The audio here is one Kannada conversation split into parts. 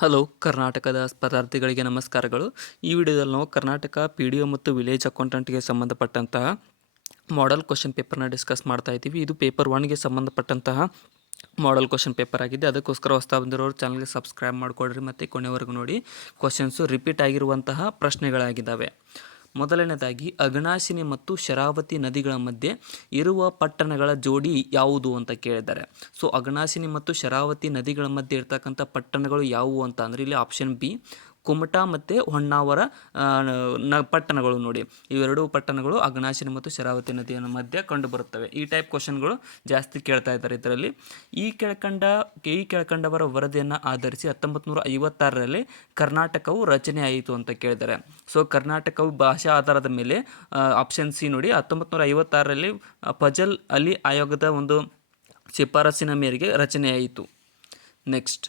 ಹಲೋ ಕರ್ನಾಟಕದ ಸ್ಪರ್ಧಾರ್ಥಿಗಳಿಗೆ ನಮಸ್ಕಾರಗಳು. ಈ ವಿಡಿಯೋದಲ್ಲಿ ನಾವು ಕರ್ನಾಟಕ PDO ಮತ್ತು ವಿಲೇಜ್ ಅಕೌಂಟೆಂಟ್ಗೆ ಸಂಬಂಧಪಟ್ಟಂತಹ ಮಾಡೆಲ್ ಕ್ವಶನ್ ಪೇಪರ್ನ ಡಿಸ್ಕಸ್ ಮಾಡ್ತಾ ಇದ್ದೀವಿ. ಇದು ಪೇಪರ್ 1ಗೆ ಸಂಬಂಧಪಟ್ಟಂತಹ ಮಾಡೆಲ್ ಕ್ವಶನ್ ಪೇಪರ್ ಆಗಿದೆ. ಅದಕ್ಕೋಸ್ಕರ ಹೊಸ್ತಾ ಬಂದಿರೋರು ಚಾನಲ್ಗೆ ಸಬ್ಸ್ಕ್ರೈಬ್ ಮಾಡಿಕೊಡ್ರಿ ಮತ್ತು ಕೊನೆವರೆಗೂ ನೋಡಿ. ಕ್ವಶನ್ಸು ರಿಪೀಟ್ ಆಗಿರುವಂತಹ ಪ್ರಶ್ನೆಗಳಾಗಿದ್ದಾವೆ. ಮೊದಲನೇದಾಗಿ, ಅಘನಾಶಿನಿ ಮತ್ತು ಶರಾವತಿ ನದಿಗಳ ಮಧ್ಯೆ ಇರುವ ಪಟ್ಟಣಗಳ ಜೋಡಿ ಯಾವುದು ಅಂತ ಕೇಳಿದ್ದಾರೆ. ಸೊ ಅಘನಾಶಿನಿ ಮತ್ತು ಶರಾವತಿ ನದಿಗಳ ಮಧ್ಯೆ ಇರ್ತಕ್ಕಂಥ ಪಟ್ಟಣಗಳು ಯಾವುವು ಅಂತ ಅಂದರೆ ಇಲ್ಲಿ ಆಪ್ಷನ್ ಬಿ ಕುಮಟಾ ಮತ್ತು ಹೊನ್ನಾವರ ಪಟ್ಟಣಗಳು ನೋಡಿ. ಇವೆರಡೂ ಪಟ್ಟಣಗಳು ಅಘನಾಶಿನಿ ಮತ್ತು ಶರಾವತಿ ನದಿಯ ಮಧ್ಯೆ ಕಂಡುಬರುತ್ತವೆ. ಈ ಟೈಪ್ ಕ್ವಶನ್ಗಳು ಜಾಸ್ತಿ ಕೇಳ್ತಾ ಇದ್ದಾರೆ ಇದರಲ್ಲಿ. ಈ ಕೆಳಕಂಡವರ ವರದಿಯನ್ನು ಆಧರಿಸಿ 1956ರಲ್ಲಿ ಕರ್ನಾಟಕವು ರಚನೆ ಆಯಿತು ಅಂತ ಕೇಳಿದ್ದಾರೆ. ಸೊ ಕರ್ನಾಟಕವು ಭಾಷಾ ಆಧಾರದ ಮೇಲೆ ಆಪ್ಷನ್ ಸಿ ನೋಡಿ 1956ರಲ್ಲಿ ಫಜಲ್ ಅಲಿ ಆಯೋಗದ ಒಂದು ಶಿಫಾರಸಿನ ಮೇರೆಗೆ ರಚನೆಯಾಯಿತು. ನೆಕ್ಸ್ಟ್,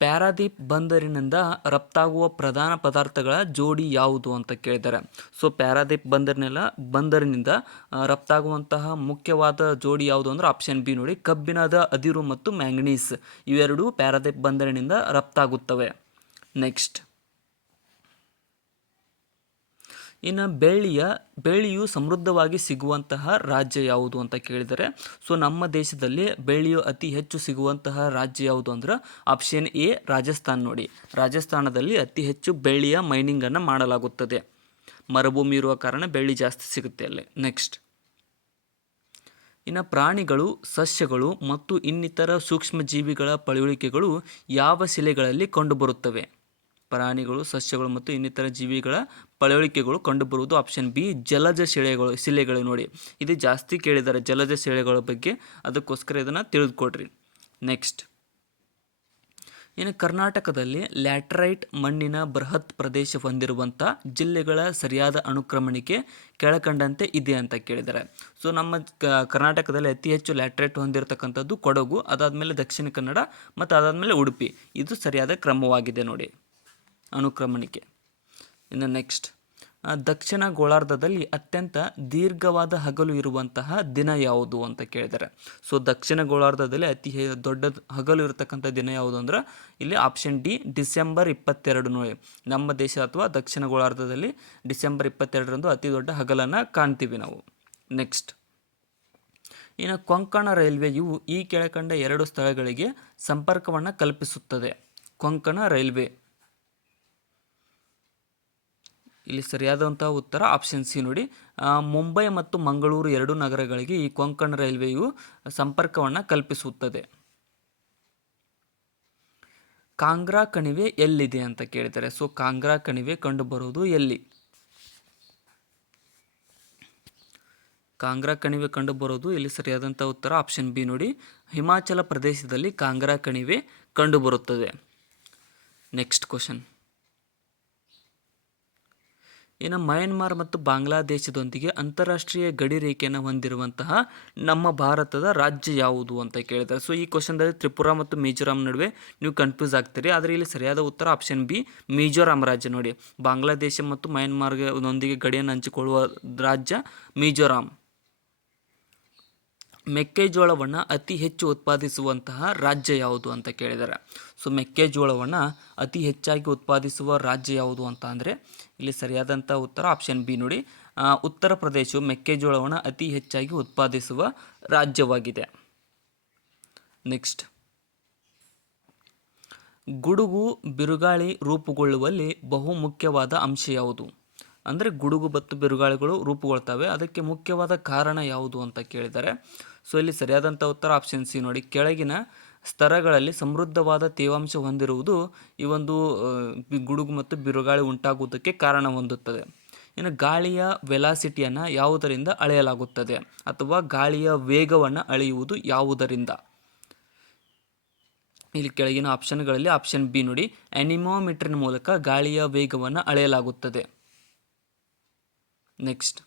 ಪ್ಯಾರಾದೀಪ್ ಬಂದರಿನಿಂದ ರಫ್ತಾಗುವ ಪ್ರಧಾನ ಪದಾರ್ಥಗಳ ಜೋಡಿ ಯಾವುದು ಅಂತ ಕೇಳಿದ್ದಾರೆ. ಸೊ ಪ್ಯಾರಾದೀಪ್ ಬಂದರಿನಿಂದ ರಫ್ತಾಗುವಂತಹ ಮುಖ್ಯವಾದ ಜೋಡಿ ಯಾವುದು ಅಂದರೆ ಆಪ್ಷನ್ ಬಿ ನೋಡಿ, ಕಬ್ಬಿಣದ ಅದಿರು ಮತ್ತು ಮ್ಯಾಂಗನೀಸ್ ಇವೆರಡೂ ಪ್ಯಾರಾದೀಪ್ ಬಂದರಿನಿಂದ ರಫ್ತಾಗುತ್ತವೆ. ನೆಕ್ಸ್ಟ್, ಇನ್ನು ಬೆಳ್ಳಿಯು ಸಮೃದ್ಧವಾಗಿ ಸಿಗುವಂತಹ ರಾಜ್ಯ ಯಾವುದು ಅಂತ ಕೇಳಿದರೆ, ಸೊ ನಮ್ಮ ದೇಶದಲ್ಲಿ ಬೆಳ್ಳಿಯು ಅತಿ ಹೆಚ್ಚು ಸಿಗುವಂತಹ ರಾಜ್ಯ ಯಾವುದು ಅಂದ್ರೆ ಆಪ್ಷನ್ ಎ ರಾಜಸ್ಥಾನ್ ನೋಡಿ. ರಾಜಸ್ಥಾನದಲ್ಲಿ ಅತಿ ಹೆಚ್ಚು ಬೆಳ್ಳಿಯ ಮೈನಿಂಗನ್ನು ಮಾಡಲಾಗುತ್ತದೆ. ಮರುಭೂಮಿ ಇರುವ ಕಾರಣ ಬೆಳ್ಳಿ ಜಾಸ್ತಿ ಸಿಗುತ್ತೆ ಅಲ್ಲಿ. ನೆಕ್ಸ್ಟ್, ಇನ್ನು ಪ್ರಾಣಿಗಳು, ಸಸ್ಯಗಳು ಮತ್ತು ಇನ್ನಿತರ ಸೂಕ್ಷ್ಮಜೀವಿಗಳ ಪಳೆಯುಳಿಕೆಗಳು ಯಾವ ಶಿಲೆಗಳಲ್ಲಿ ಕಂಡುಬರುತ್ತವೆ? ಪ್ರಾಣಿಗಳು, ಸಸ್ಯಗಳು ಮತ್ತು ಇನ್ನಿತರ ಜೀವಿಗಳ ಪಳೆಯುಳಿಕೆಗಳು ಕಂಡುಬರುವುದು ಆಪ್ಷನ್ ಬಿ ಜಲಜ ಶಿಲೆಗಳು ನೋಡಿ. ಇದು ಜಾಸ್ತಿ ಕೇಳಿದ್ದಾರೆ ಜಲಜ ಶಿಲೆಗಳ ಬಗ್ಗೆ, ಅದಕ್ಕೋಸ್ಕರ ಇದನ್ನು ತಿಳಿದುಕೊಡ್ರಿ. ನೆಕ್ಸ್ಟ್, ಇನ್ನು ಕರ್ನಾಟಕದಲ್ಲಿ ಲ್ಯಾಟರೈಟ್ ಮಣ್ಣಿನ ಬೃಹತ್ ಪ್ರದೇಶ ಹೊಂದಿರುವಂಥ ಜಿಲ್ಲೆಗಳ ಸರಿಯಾದ ಅನುಕ್ರಮಣಿಕೆ ಕೆಳಕಂಡಂತೆ ಇದೆ ಅಂತ ಕೇಳಿದ್ದಾರೆ. ಸೊ ನಮ್ಮ ಕರ್ನಾಟಕದಲ್ಲಿ ಅತಿ ಹೆಚ್ಚು ಲ್ಯಾಟರೈಟ್ ಹೊಂದಿರತಕ್ಕಂಥದ್ದು ಕೊಡಗು, ಅದಾದಮೇಲೆ ದಕ್ಷಿಣ ಕನ್ನಡ ಮತ್ತು ಅದಾದಮೇಲೆ ಉಡುಪಿ. ಇದು ಸರಿಯಾದ ಕ್ರಮವಾಗಿದೆ ನೋಡಿ ಅನುಕ್ರಮಣಿಕೆ. ಇನ್ನು ನೆಕ್ಸ್ಟ್, ದಕ್ಷಿಣ ಗೋಳಾರ್ಧದಲ್ಲಿ ಅತ್ಯಂತ ದೀರ್ಘವಾದ ಹಗಲು ಇರುವಂತಹ ದಿನ ಯಾವುದು ಅಂತ ಕೇಳಿದ್ದಾರೆ. ಸೊ ದಕ್ಷಿಣ ಗೋಳಾರ್ಧದಲ್ಲಿ ಅತಿ ದೊಡ್ಡ ಹಗಲು ಇರತಕ್ಕಂಥ ದಿನ ಯಾವುದು ಅಂದ್ರೆ ಇಲ್ಲಿ ಆಪ್ಷನ್ ಡಿ ಡಿಸೆಂಬರ್ 22 ನೋಡಿ. ನಮ್ಮ ದೇಶ ಅಥವಾ ದಕ್ಷಿಣ ಗೋಳಾರ್ಧದಲ್ಲಿ ಡಿಸೆಂಬರ್ 22ರಂದು ಅತಿ ದೊಡ್ಡ ಹಗಲನ್ನು ಕಾಣ್ತೀವಿ ನಾವು. ನೆಕ್ಸ್ಟ್, ಇನ್ನು ಕೊಂಕಣ ರೈಲ್ವೆಯು ಈ ಕೆಳಕಂಡ 2 ಸ್ಥಳಗಳಿಗೆ ಸಂಪರ್ಕವನ್ನು ಕಲ್ಪಿಸುತ್ತದೆ. ಕೊಂಕಣ ರೈಲ್ವೆ, ಇಲ್ಲಿ ಸರಿಯಾದಂತಹ ಉತ್ತರ ಆಪ್ಷನ್ ಸಿ ನೋಡಿ. ಮುಂಬೈ ಮತ್ತು ಮಂಗಳೂರು 2 ನಗರಗಳಿಗೆ ಈ ಕೊಂಕಣ ರೈಲ್ವೆಯು ಸಂಪರ್ಕವನ್ನು ಕಲ್ಪಿಸುತ್ತದೆ. ಕಾಂಗ್ರಾ ಕಣಿವೆ ಎಲ್ಲಿದೆ ಅಂತ ಕೇಳಿದ್ದಾರೆ. ಸೊ ಕಾಂಗ್ರಾ ಕಣಿವೆ ಕಂಡುಬರುವುದು ಎಲ್ಲಿ? ಕಾಂಗ್ರಾ ಕಣಿವೆ ಕಂಡುಬರೋದು ಇಲ್ಲಿ ಸರಿಯಾದಂಥ ಉತ್ತರ ಆಪ್ಷನ್ ಬಿ ನೋಡಿ, ಹಿಮಾಚಲ ಪ್ರದೇಶದಲ್ಲಿ ಕಾಂಗ್ರಾ ಕಣಿವೆ ಕಂಡುಬರುತ್ತದೆ. ನೆಕ್ಸ್ಟ್ ಕ್ವಶನ್, ಇನ್ನು ಮಯನ್ಮಾರ್ ಮತ್ತು ಬಾಂಗ್ಲಾದೇಶದೊಂದಿಗೆ ಅಂತಾರಾಷ್ಟ್ರೀಯ ಗಡಿ ರೇಖೆಯನ್ನು ಹೊಂದಿರುವಂತಹ ನಮ್ಮ ಭಾರತದ ರಾಜ್ಯ ಯಾವುದು ಅಂತ ಕೇಳಿದ್ದಾರೆ. ಸೊ ಈ ಕ್ವಶನ್ದಲ್ಲಿ ತ್ರಿಪುರಾ ಮತ್ತು ಮಿಜೋರಾಂ ನಡುವೆ ನೀವು ಕನ್ಫ್ಯೂಸ್ ಆಗ್ತೀರಿ, ಆದರೆ ಇಲ್ಲಿ ಸರಿಯಾದ ಉತ್ತರ ಆಪ್ಷನ್ ಬಿ ಮಿಜೋರಾಂ ರಾಜ್ಯ ನೋಡಿ. ಬಾಂಗ್ಲಾದೇಶ ಮತ್ತು ಮಯನ್ಮಾರ್ನೊಂದಿಗೆ ಗಡಿಯನ್ನು ಹಂಚಿಕೊಳ್ಳುವ ರಾಜ್ಯ ಮಿಜೋರಾಂ. ಮೆಕ್ಕೆಜೋಳವನ್ನು ಅತಿ ಹೆಚ್ಚು ಉತ್ಪಾದಿಸುವಂತಹ ರಾಜ್ಯ ಯಾವುದು ಅಂತ ಕೇಳಿದ್ದಾರೆ. ಸೊ ಮೆಕ್ಕೆಜೋಳವನ್ನು ಅತಿ ಹೆಚ್ಚಾಗಿ ಉತ್ಪಾದಿಸುವ ರಾಜ್ಯ ಯಾವುದು ಅಂತ ಅಂದರೆ ಇಲ್ಲಿ ಸರಿಯಾದಂಥ ಉತ್ತರ ಆಪ್ಷನ್ ಬಿ ನೋಡಿ, ಉತ್ತರ ಪ್ರದೇಶವು ಮೆಕ್ಕೆಜೋಳವನ್ನು ಅತಿ ಹೆಚ್ಚಾಗಿ ಉತ್ಪಾದಿಸುವ ರಾಜ್ಯವಾಗಿದೆ. ನೆಕ್ಸ್ಟ್, ಗುಡುಗು ಬಿರುಗಾಳಿ ರೂಪುಗೊಳ್ಳುವಲ್ಲಿ ಬಹುಮುಖ್ಯವಾದ ಅಂಶ ಯಾವುದು? ಅಂದರೆ ಗುಡುಗು ಮತ್ತು ಬಿರುಗಾಳಿಗಳು ರೂಪುಗೊಳ್ತವೆ, ಅದಕ್ಕೆ ಮುಖ್ಯವಾದ ಕಾರಣ ಯಾವುದು ಅಂತ ಕೇಳಿದ್ದಾರೆ. ಸೊ ಇಲ್ಲಿ ಸರಿಯಾದಂಥ ಉತ್ತರ ಆಪ್ಷನ್ ಸಿ ನೋಡಿ, ಕೆಳಗಿನ ಸ್ತರಗಳಲ್ಲಿ ಸಮೃದ್ಧವಾದ ತೇವಾಂಶ ಹೊಂದಿರುವುದು ಈ ಒಂದು ಗುಡುಗು ಮತ್ತು ಬಿರುಗಾಳಿ ಉಂಟಾಗುವುದಕ್ಕೆ ಕಾರಣ ಹೊಂದುತ್ತದೆ. ಇನ್ನು ಗಾಳಿಯ ವೆಲಾಸಿಟಿಯನ್ನು ಯಾವುದರಿಂದ ಅಳೆಯಲಾಗುತ್ತದೆ ಅಥವಾ ಗಾಳಿಯ ವೇಗವನ್ನು ಅಳೆಯುವುದು ಯಾವುದರಿಂದ? ಇಲ್ಲಿ ಕೆಳಗಿನ ಆಪ್ಷನ್ಗಳಲ್ಲಿ ಆಪ್ಷನ್ ಬಿ ನೋಡಿ, ಅನಿಮೋಮೀಟರ್ನ ಮೂಲಕ ಗಾಳಿಯ ವೇಗವನ್ನು ಅಳೆಯಲಾಗುತ್ತದೆ. ನೆಕ್ಸ್ಟ್,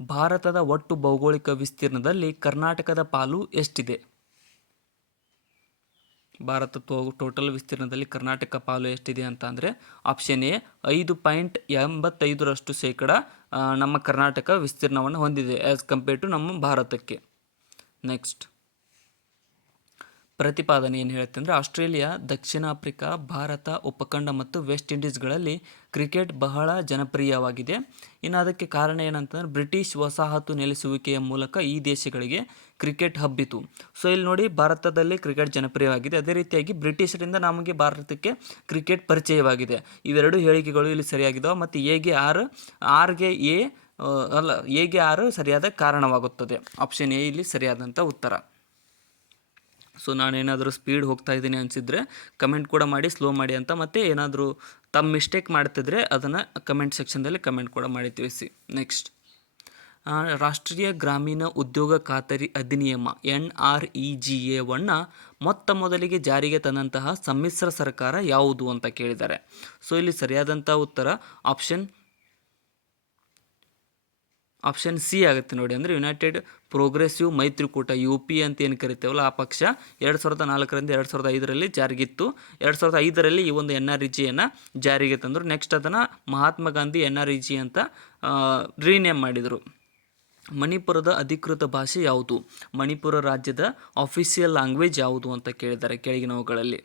ಭಾರತದ ಒಟ್ಟು ಭೌಗೋಳಿಕ ವಿಸ್ತೀರ್ಣದಲ್ಲಿ ಕರ್ನಾಟಕದ ಪಾಲು ಎಷ್ಟಿದೆ? ಭಾರತ ಟೋಟಲ್ ವಿಸ್ತೀರ್ಣದಲ್ಲಿ ಕರ್ನಾಟಕ ಪಾಲು ಎಷ್ಟಿದೆ ಅಂತ ಅಂದರೆ ಆಪ್ಷನ್ ಎ 5.85% ನಮ್ಮ ಕರ್ನಾಟಕ ವಿಸ್ತೀರ್ಣವನ್ನು ಹೊಂದಿದೆ ಆ್ಯಸ್ ಕಂಪೇರ್ ಟು ನಮ್ಮ ಭಾರತಕ್ಕೆ. ನೆಕ್ಸ್ಟ್, ಪ್ರತಿಪಾದನೆ ಏನು ಹೇಳುತ್ತೆ ಅಂದರೆ ಆಸ್ಟ್ರೇಲಿಯಾ, ದಕ್ಷಿಣ ಆಫ್ರಿಕಾ, ಭಾರತ ಉಪಖಂಡ ಮತ್ತು ವೆಸ್ಟ್ ಇಂಡೀಸ್ಗಳಲ್ಲಿ ಕ್ರಿಕೆಟ್ ಬಹಳ ಜನಪ್ರಿಯವಾಗಿದೆ. ಇನ್ನು ಅದಕ್ಕೆ ಕಾರಣ ಏನಂತಂದರೆ ಬ್ರಿಟಿಷ್ ವಸಾಹತು ನೆಲೆಸುವಿಕೆಯ ಮೂಲಕ ಈ ದೇಶಗಳಿಗೆ ಕ್ರಿಕೆಟ್ ಹಬ್ಬಿತು. ಸೊ ಇಲ್ಲಿ ನೋಡಿ, ಭಾರತದಲ್ಲಿ ಕ್ರಿಕೆಟ್ ಜನಪ್ರಿಯವಾಗಿದೆ, ಅದೇ ರೀತಿಯಾಗಿ ಬ್ರಿಟಿಷರಿಂದ ನಮಗೆ ಭಾರತಕ್ಕೆ ಕ್ರಿಕೆಟ್ ಪರಿಚಯವಾಗಿದೆ. ಇವೆರಡು ಹೇಳಿಕೆಗಳು ಇಲ್ಲಿ ಸರಿಯಾಗಿದ್ದಾವೆ. ಮತ್ತು ಎಗೆ ಆರ್ಗೆ ಎ ಅಲ್ಲ ಎಗೆ ಆರು ಸರಿಯಾದ ಕಾರಣವಾಗುತ್ತದೆ. ಆಪ್ಷನ್ ಎ ಇಲ್ಲಿ ಸರಿಯಾದಂಥ ಉತ್ತರ. ಸೊ ನಾನೇನಾದರೂ ಸ್ಪೀಡ್ ಹೋಗ್ತಾ ಇದ್ದೀನಿ ಅನಿಸಿದರೆ ಕಮೆಂಟ್ ಕೂಡ ಮಾಡಿ, ಸ್ಲೋ ಮಾಡಿ ಅಂತ. ಮತ್ತು ಏನಾದರೂ ತಮ್ಮ ಮಿಸ್ಟೇಕ್ ಮಾಡ್ತಿದ್ರೆ ಅದನ್ನು ಕಮೆಂಟ್ ಸೆಕ್ಷನ್ದಲ್ಲಿ ಕಮೆಂಟ್ ಕೂಡ ಮಾಡಿ ತಿಳಿಸಿ. ನೆಕ್ಸ್ಟ್, ರಾಷ್ಟ್ರೀಯ ಗ್ರಾಮೀಣ ಉದ್ಯೋಗ ಖಾತರಿ ಅಧಿನಿಯಮ NREGA ಮೊತ್ತ ಮೊದಲಿಗೆ ಜಾರಿಗೆ ತಂದಂತಹ ಸಮ್ಮಿಶ್ರ ಸರ್ಕಾರ ಯಾವುದು ಅಂತ ಕೇಳಿದ್ದಾರೆ. ಸೊ ಇಲ್ಲಿ ಸರಿಯಾದಂಥ ಉತ್ತರ ಆಪ್ಷನ್ ಸಿ ಆಗುತ್ತೆ ನೋಡಿ. ಅಂದರೆ ಯುನೈಟೆಡ್ ಪ್ರೋಗ್ರೆಸಿವ್ ಮೈತ್ರಿಕೂಟ, UP ಅಂತ ಏನು ಕರಿತೇವಲ್ಲ ಆ ಪಕ್ಷ 2004ರಿಂದ 2005ರಲ್ಲಿ ಜಾರಿಗಿತ್ತು. 2005ರಲ್ಲಿ ಈ ಒಂದು NREGA ಜಾರಿಗೆ ತಂದರು. ನೆಕ್ಸ್ಟ್ ಅದನ್ನು ಮಹಾತ್ಮ ಗಾಂಧಿ NREG ಅಂತ ರೀನೇಮ್ ಮಾಡಿದರು. ಮಣಿಪುರದ ಅಧಿಕೃತ ಭಾಷೆ ಯಾವುದು? ಮಣಿಪುರ ರಾಜ್ಯದ ಅಫಿಷಿಯಲ್ ಲ್ಯಾಂಗ್ವೇಜ್ ಯಾವುದು ಅಂತ ಕೇಳಿದ್ದಾರೆ ಕೆಳಗಿನವುಗಳಲ್ಲಿ.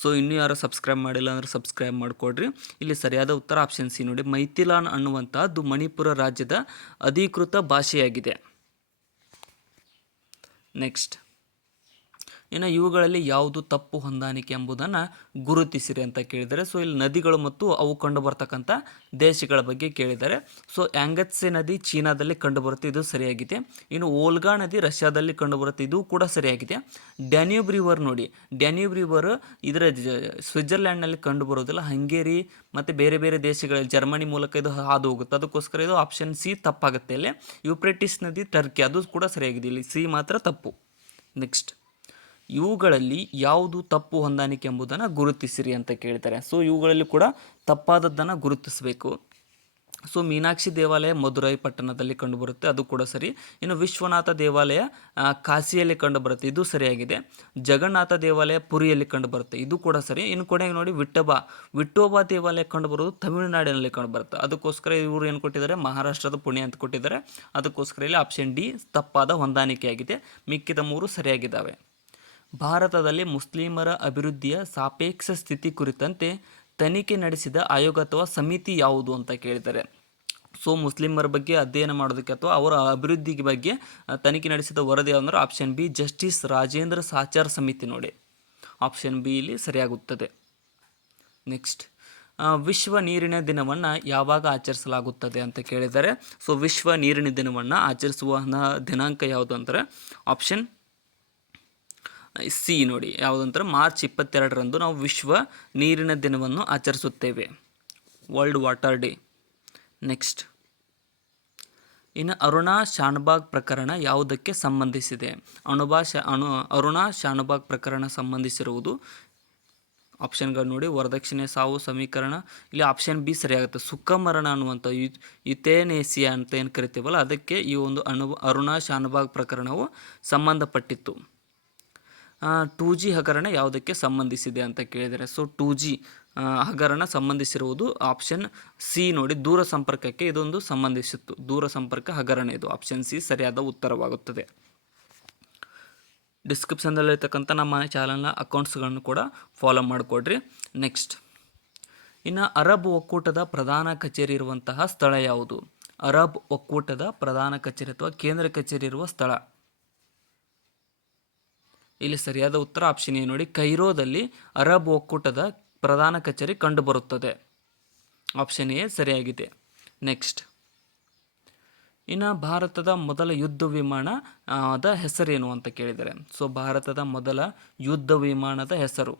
ಸೊ ಇನ್ನೂ ಯಾರು ಸಬ್ಸ್ಕ್ರೈಬ್ ಮಾಡಿಲ್ಲ ಅಂದರೆ ಸಬ್ಸ್ಕ್ರೈಬ್ ಮಾಡಿಕೊಡ್ರಿ. ಇಲ್ಲಿ ಸರಿಯಾದ ಉತ್ತರ ಆಪ್ಷನ್ ಸಿ ನೋಡಿ, ಮೈಥಿಲಾನ್ ಅನ್ನುವಂಥದ್ದು ಮಣಿಪುರ ರಾಜ್ಯದ ಅಧಿಕೃತ ಭಾಷೆಯಾಗಿದೆ. ನೆಕ್ಸ್ಟ್, ಇನ್ನು ಇವುಗಳಲ್ಲಿ ಯಾವುದು ತಪ್ಪು ಹೊಂದಾಣಿಕೆ ಎಂಬುದನ್ನು ಗುರುತಿಸಿರಿ ಅಂತ ಕೇಳಿದ್ದಾರೆ. ಸೊ ಇಲ್ಲಿ ನದಿಗಳು ಮತ್ತು ಅವು ಕಂಡುಬರ್ತಕ್ಕಂಥ ದೇಶಗಳ ಬಗ್ಗೆ ಕೇಳಿದ್ದಾರೆ. ಸೊ ಯಾಂಗತ್ಸೆ ನದಿ ಚೀನಾದಲ್ಲಿ ಕಂಡುಬರುತ್ತೆ, ಇದು ಸರಿಯಾಗಿದೆ. ಇನ್ನು ಓಲ್ಗಾ ನದಿ ರಷ್ಯಾದಲ್ಲಿ ಕಂಡುಬರುತ್ತೆ, ಇದು ಕೂಡ ಸರಿಯಾಗಿದೆ. ಡ್ಯಾನ್ಯೂಬ್ ರಿವರ್ ನೋಡಿ, ಡ್ಯಾನ್ಯೂಬ್ ರಿವರ್ ಇದರ ಸ್ವಿಟ್ಜರ್ಲ್ಯಾಂಡ್ನಲ್ಲಿ ಕಂಡುಬರೋದಿಲ್ಲ, ಹಂಗೇರಿ ಮತ್ತು ಬೇರೆ ಬೇರೆ ದೇಶಗಳಲ್ಲಿ ಜರ್ಮನಿ ಮೂಲಕ ಇದು ಹಾದು ಹೋಗುತ್ತೆ. ಅದಕ್ಕೋಸ್ಕರ ಇದು ಆಪ್ಷನ್ ಸಿ ತಪ್ಪಾಗುತ್ತೆ. ಇಲ್ಲಿ ಯುಪ್ರೆಟಿಸ್ ನದಿ ಟರ್ಕಿ, ಅದು ಕೂಡ ಸರಿಯಾಗಿದೆ. ಇಲ್ಲಿ ಸಿ ಮಾತ್ರ ತಪ್ಪು. ನೆಕ್ಸ್ಟ್, ಇವುಗಳಲ್ಲಿ ಯಾವುದು ತಪ್ಪು ಹೊಂದಾಣಿಕೆ ಎಂಬುದನ್ನು ಗುರುತಿಸಿರಿ ಅಂತ ಕೇಳ್ತಾರೆ. ಸೊ ಇವುಗಳಲ್ಲಿ ಕೂಡ ತಪ್ಪಾದದ್ದನ್ನು ಗುರುತಿಸಬೇಕು. ಸೊ ಮೀನಾಕ್ಷಿ ದೇವಾಲಯ ಮಧುರೈ ಪಟ್ಟಣದಲ್ಲಿ ಕಂಡುಬರುತ್ತೆ, ಅದು ಕೂಡ ಸರಿ. ಇನ್ನು ವಿಶ್ವನಾಥ ದೇವಾಲಯ ಕಾಶಿಯಲ್ಲಿ ಕಂಡುಬರುತ್ತೆ, ಇದು ಸರಿಯಾಗಿದೆ. ಜಗನ್ನಾಥ ದೇವಾಲಯ ಪುರಿಯಲ್ಲಿ ಕಂಡುಬರುತ್ತೆ, ಇದು ಕೂಡ ಸರಿ. ಇನ್ನು ಕೊನೆಗೆ ನೋಡಿ, ವಿಠೋಬಾ ದೇವಾಲಯ ಕಂಡುಬರೋದು ತಮಿಳುನಾಡಿನಲ್ಲಿ ಕಂಡುಬರುತ್ತೆ. ಅದಕ್ಕೋಸ್ಕರ ಇವರು ಏನು ಕೊಟ್ಟಿದ್ದಾರೆ, ಮಹಾರಾಷ್ಟ್ರದ ಪುಣೆ ಅಂತ ಕೊಟ್ಟಿದ್ದಾರೆ. ಅದಕ್ಕೋಸ್ಕರ ಇಲ್ಲಿ ಆಪ್ಷನ್ ಡಿ ತಪ್ಪಾದ ಹೊಂದಾಣಿಕೆಯಾಗಿದೆ. ಮಿಕ್ಕಿದ 3 ಸರಿಯಾಗಿದ್ದಾವೆ. ಭಾರತದಲ್ಲಿ ಮುಸ್ಲಿಮರ ಅಭಿವೃದ್ಧಿಯ ಸಾಪೇಕ್ಷ ಸ್ಥಿತಿ ಕುರಿತಂತೆ ತನಿಖೆ ನಡೆಸಿದ ಆಯೋಗ ಅಥವಾ ಸಮಿತಿ ಯಾವುದು ಅಂತ ಕೇಳಿದ್ದಾರೆ. ಸೊ ಮುಸ್ಲಿಮರ ಬಗ್ಗೆ ಅಧ್ಯಯನ ಮಾಡೋದಕ್ಕೆ ಅಥವಾ ಅವರ ಅಭಿವೃದ್ಧಿ ಬಗ್ಗೆ ತನಿಖೆ ನಡೆಸಿದ ವರದಿ ಅಂದರೆ option B justice Rajendra Sachar ಸಮಿತಿ ನೋಡಿ. ಆಪ್ಷನ್ ಬಿ ಇಲ್ಲಿ ಸರಿಯಾಗುತ್ತದೆ. ನೆಕ್ಸ್ಟ್, ವಿಶ್ವ ನೀರಿನ ದಿನವನ್ನು ಯಾವಾಗ ಆಚರಿಸಲಾಗುತ್ತದೆ ಅಂತ ಕೇಳಿದ್ದಾರೆ. ಸೊ ವಿಶ್ವ ನೀರಿನ ದಿನವನ್ನು ಆಚರಿಸುವ ದಿನಾಂಕ ಯಾವುದು ಅಂದರೆ ಆಪ್ಷನ್ ಸಿ ನೋಡಿ, ಯಾವುದಂದ್ರೆ ಮಾರ್ಚ್ 22ರಂದು ನಾವು ವಿಶ್ವ ನೀರಿನ ದಿನವನ್ನು ಆಚರಿಸುತ್ತೇವೆ, ವರ್ಲ್ಡ್ ವಾಟರ್ ಡೇ. ನೆಕ್ಸ್ಟ್, ಇನ್ನು ಅರುಣಾ ಶಾನ್ಭಾಗ್ ಪ್ರಕರಣ ಯಾವುದಕ್ಕೆ ಸಂಬಂಧಿಸಿದೆ? ಅರುಣಾ ಶಾನ್ಭಾಗ್ ಪ್ರಕರಣ ಸಂಬಂಧಿಸಿರುವುದು ಆಪ್ಷನ್ಗಳು ನೋಡಿ, ವರದಕ್ಷಿಣೆ ಸಾವು ಸಮೀಕರಣ. ಇಲ್ಲಿ ಆಪ್ಷನ್ ಬಿ ಸರಿಯಾಗುತ್ತೆ. ಸುಖಮರಣ ಅನ್ನುವಂಥ ಯುಥೇನೇಸಿಯಾ ಅಂತ ಏನು ಕರಿತೀವಲ್ಲ ಅದಕ್ಕೆ ಈ ಒಂದು ಅರುಣಾ ಶಾನ್ಭಾಗ್ ಪ್ರಕರಣವು ಸಂಬಂಧಪಟ್ಟಿತ್ತು. 2G ಹಗರಣ ಯಾವುದಕ್ಕೆ ಸಂಬಂಧಿಸಿದೆ ಅಂತ ಕೇಳಿದರೆ, ಸೊ 2G ಹಗರಣ ಸಂಬಂಧಿಸಿರುವುದು ಆಪ್ಷನ್ ಸಿ ನೋಡಿ, ದೂರ ಸಂಪರ್ಕಕ್ಕೆ ಇದೊಂದು ಸಂಬಂಧಿಸಿತ್ತು. ದೂರ ಸಂಪರ್ಕ ಹಗರಣ ಇದು ಆಪ್ಷನ್ ಸಿ ಸರಿಯಾದ ಉತ್ತರವಾಗುತ್ತದೆ. ಡಿಸ್ಕ್ರಿಪ್ಷನ್ದಲ್ಲಿರ್ತಕ್ಕಂಥ ನಮ್ಮ ಚಾನಲ್ನ ಅಕೌಂಟ್ಸ್ಗಳನ್ನು ಕೂಡ ಫಾಲೋ ಮಾಡಿಕೊಡ್ರಿ. ನೆಕ್ಸ್ಟ್, ಇನ್ನು ಅರಬ್ ಒಕ್ಕೂಟದ ಪ್ರಧಾನ ಕಚೇರಿ ಇರುವಂತಹ ಸ್ಥಳ ಯಾವುದು? ಅರಬ್ ಒಕ್ಕೂಟದ ಪ್ರಧಾನ ಕಚೇರಿ ಅಥವಾ ಕೇಂದ್ರ ಕಚೇರಿ ಇರುವ ಸ್ಥಳ. ಇಲ್ಲಿ ಸರಿಯಾದ ಉತ್ತರ ಆಪ್ಷನ್ ಎ ನೋಡಿ, ಕೈರೋದಲ್ಲಿ ಅರಬ್ ಒಕ್ಕೂಟದ ಪ್ರಧಾನ ಕಚೇರಿ ಕಂಡುಬರುತ್ತದೆ. ಆಪ್ಷನ್ ಎ ಸರಿಯಾಗಿದೆ. ನೆಕ್ಸ್ಟ್, ಇನ್ನು ಭಾರತದ ಮೊದಲ ಯುದ್ಧ ವಿಮಾನದ ಹೆಸರೇನು ಅಂತ ಕೇಳಿದ್ದಾರೆ. ಸೊ ಭಾರತದ ಮೊದಲ ಯುದ್ಧ ವಿಮಾನದ ಹೆಸರು,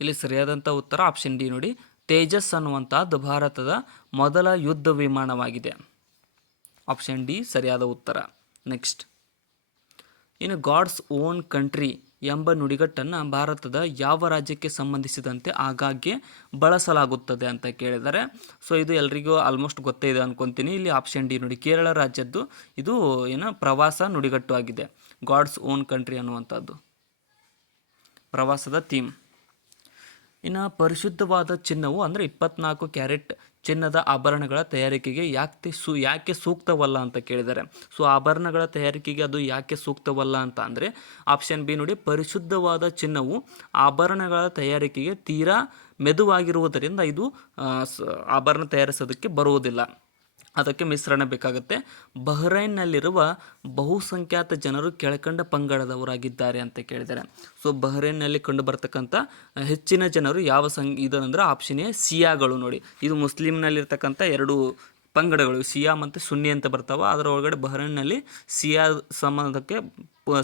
ಇಲ್ಲಿ ಸರಿಯಾದಂಥ ಉತ್ತರ ಆಪ್ಷನ್ ಡಿ ನೋಡಿ, ತೇಜಸ್ ಅನ್ನುವಂಥದ್ದು ಭಾರತದ ಮೊದಲ ಯುದ್ಧ ವಿಮಾನವಾಗಿದೆ. ಆಪ್ಷನ್ ಡಿ ಸರಿಯಾದ ಉತ್ತರ. ನೆಕ್ಸ್ಟ್, ಇನ್ನು ಗಾಡ್ಸ್ ಓನ್ ಕಂಟ್ರಿ ಎಂಬ ನುಡಿಗಟ್ಟನ್ನು ಭಾರತದ ಯಾವ ರಾಜ್ಯಕ್ಕೆ ಸಂಬಂಧಿಸಿದಂತೆ ಆಗಾಗ್ಗೆ ಬಳಸಲಾಗುತ್ತದೆ ಅಂತ ಕೇಳಿದ್ದಾರೆ. ಸೊ ಇದು ಎಲ್ರಿಗೂ ಆಲ್ಮೋಸ್ಟ್ ಗೊತ್ತೇ ಇದೆ ಅನ್ಕೊತೀನಿ. ಇಲ್ಲಿ ಆಪ್ಷನ್ ಡಿ ನೋಡಿ, ಕೇರಳ ರಾಜ್ಯದ್ದು ಇದು ಪ್ರವಾಸ ನುಡಿಗಟ್ಟು ಆಗಿದೆ. ಗಾಡ್ಸ್ ಓನ್ ಕಂಟ್ರಿ ಅನ್ನುವಂಥದ್ದು ಪ್ರವಾಸದ ಥೀಮ್. ಇನ್ನು ಪರಿಶುದ್ಧವಾದ ಚಿನ್ನವು ಅಂದರೆ 24 ಕ್ಯಾರೆಟ್ ಚಿನ್ನದ ಆಭರಣಗಳ ತಯಾರಿಕೆಗೆ ಯಾಕೆ ಸೂಕ್ತವಲ್ಲ ಅಂತ ಕೇಳಿದ್ದಾರೆ. ಸೊ ಆಭರಣಗಳ ತಯಾರಿಕೆಗೆ ಅದು ಯಾಕೆ ಸೂಕ್ತವಲ್ಲ ಅಂತ ಅಂದರೆ ಆಪ್ಷನ್ ಬಿ ನೋಡಿ, ಪರಿಶುದ್ಧವಾದ ಚಿನ್ನವು ಆಭರಣಗಳ ತಯಾರಿಕೆಗೆ ತೀರಾ ಮೆದುವಾಗಿರುವುದರಿಂದ ಇದು ಆಭರಣ ತಯಾರಿಸೋದಕ್ಕೆ ಬರುವುದಿಲ್ಲ, ಅದಕ್ಕೆ ಮಿಶ್ರಣ ಬೇಕಾಗುತ್ತೆ. ಬಹ್ರೈನ್ನಲ್ಲಿರುವ ಬಹುಸಂಖ್ಯಾತ ಜನರು ಕೆಳಕಂಡ ಪಂಗಡದವರಾಗಿದ್ದಾರೆ ಅಂತ ಕೇಳಿದ್ದಾರೆ. ಸೊ ಬಹ್ರೈನ್ನಲ್ಲಿ ಕಂಡು ಬರ್ತಕ್ಕಂಥ ಹೆಚ್ಚಿನ ಜನರು ಯಾವ ಇದಂದ್ರೆ ಆಪ್ಷನ್ ಎ ಸಿಯಾಗಳು ನೋಡಿ. ಇದು ಮುಸ್ಲಿಮ್ನಲ್ಲಿರ್ತಕ್ಕಂಥ ಎರಡು ಪಂಗಡಗಳು ಸಿಯಾ ಮತ್ತು ಸುನ್ನಿ ಅಂತ ಬರ್ತಾವೆ. ಅದರ ಒಳಗಡೆ ಬಹ್ರೈನ್ನಲ್ಲಿ ಸಿಯಾ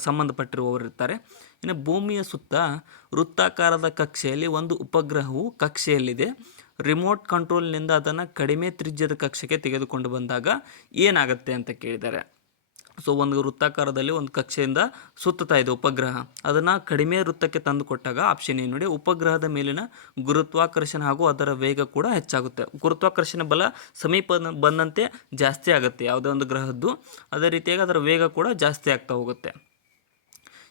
ಸಂಬಂಧಪಟ್ಟಿರುವವರು ಇರ್ತಾರೆ. ಇನ್ನು ಭೂಮಿಯ ಸುತ್ತ ವೃತ್ತಾಕಾರದ ಕಕ್ಷೆಯಲ್ಲಿ ಒಂದು ಉಪಗ್ರಹವು ಕಕ್ಷೆಯಲ್ಲಿದೆ. ರಿಮೋಟ್ ಕಂಟ್ರೋಲ್ನಿಂದ ಅದನ್ನು ಕಡಿಮೆ ತ್ರಿಜ್ಯದ ಕಕ್ಷೆಗೆ ತೆಗೆದುಕೊಂಡು ಬಂದಾಗ ಏನಾಗುತ್ತೆ ಅಂತ ಕೇಳಿದ್ದಾರೆ. ಸೊ ಒಂದು ವೃತ್ತಾಕಾರದಲ್ಲಿ ಒಂದು ಕಕ್ಷೆಯಿಂದ ಸುತ್ತಾ ಇದೆ ಉಪಗ್ರಹ, ಅದನ್ನು ಕಡಿಮೆ ವೃತ್ತಕ್ಕೆ ತಂದು ಕೊಟ್ಟಾಗ ಆಪ್ಷನ್ ಏನು ನೋಡಿ, ಉಪಗ್ರಹದ ಮೇಲಿನ ಗುರುತ್ವಾಕರ್ಷಣೆ ಹಾಗೂ ಅದರ ವೇಗ ಕೂಡ ಹೆಚ್ಚಾಗುತ್ತೆ. ಗುರುತ್ವಾಕರ್ಷಣೆ ಬಲ ಸಮೀಪ ಬಂದಂತೆ ಜಾಸ್ತಿ ಆಗುತ್ತೆ ಯಾವುದೇ ಒಂದು ಗ್ರಹದ್ದು, ಅದೇ ರೀತಿಯಾಗಿ ಅದರ ವೇಗ ಕೂಡ ಜಾಸ್ತಿ ಆಗ್ತಾ ಹೋಗುತ್ತೆ.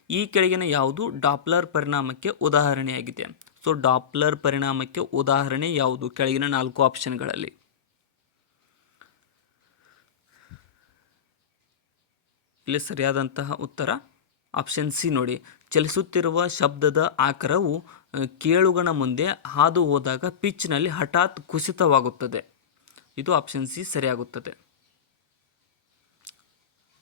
ಈ ಕೆಳಗಿನ ಯಾವುದು ಡಾಪ್ಲರ್ ಪರಿಣಾಮಕ್ಕೆ ಉದಾಹರಣೆಯಾಗಿದೆ? ಸೊ ಡಾಪ್ಲರ್ ಪರಿಣಾಮಕ್ಕೆ ಉದಾಹರಣೆ ಯಾವುದು ಕೆಳಗಿನ 4 ಆಪ್ಷನ್ಗಳಲ್ಲಿ? ಇಲ್ಲಿ ಸರಿಯಾದಂತಹ ಉತ್ತರ ಆಪ್ಷನ್ ಸಿ ನೋಡಿ, ಚಲಿಸುತ್ತಿರುವ ಶಬ್ದದ ಆಕಾರವು ಕೇಳುಗನ ಮುಂದೆ ಹಾದು ಹೋದಾಗ ಪಿಚ್ನಲ್ಲಿ ಹಠಾತ್ ಕುಸಿತವಾಗುತ್ತದೆ. ಇದು ಆಪ್ಷನ್ ಸಿ ಸರಿಯಾಗುತ್ತದೆ.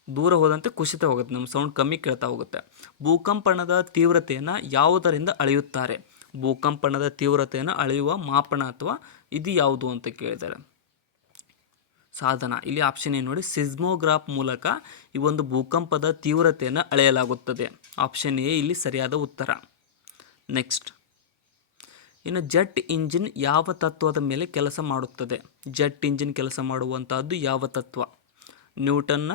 ದೂರ ಹೋದಂತೆ ಕುಸಿತವಾಗುತ್ತೆ, ನಮ್ಮ ಸೌಂಡ್ ಕಮ್ಮಿ ಕೇಳ್ತಾ ಹೋಗುತ್ತೆ. ಭೂಕಂಪನದ ತೀವ್ರತೆಯನ್ನು ಯಾವುದರಿಂದ ಅಳೆಯುತ್ತಾರೆ? ಭೂಕಂಪನದ ತೀವ್ರತೆಯನ್ನು ಅಳೆಯುವ ಮಾಪನ ಅಥವಾ ಇದು ಯಾವುದು ಅಂತ ಕೇಳಿದ್ದಾರೆ. ಸಾಧನ ಇಲ್ಲಿ ಆಪ್ಷನ್ ಏನು ನೋಡಿ, ಸಿಸ್ಮೋಗ್ರಾಫ್ ಮೂಲಕ ಈ ಒಂದು ಭೂಕಂಪದ ತೀವ್ರತೆಯನ್ನು ಅಳೆಯಲಾಗುತ್ತದೆ. ಆಪ್ಷನ್ ಎ ಇಲ್ಲಿ ಸರಿಯಾದ ಉತ್ತರ. ನೆಕ್ಸ್ಟ್, ಇನ್ನು ಜೆಟ್ ಇಂಜಿನ್ ಯಾವ ತತ್ವದ ಮೇಲೆ ಕೆಲಸ ಮಾಡುತ್ತದೆ? ಜೆಟ್ ಇಂಜಿನ್ ಕೆಲಸ ಮಾಡುವಂತಹದ್ದು ಯಾವ ತತ್ವ? ನ್ಯೂಟನ್ನ.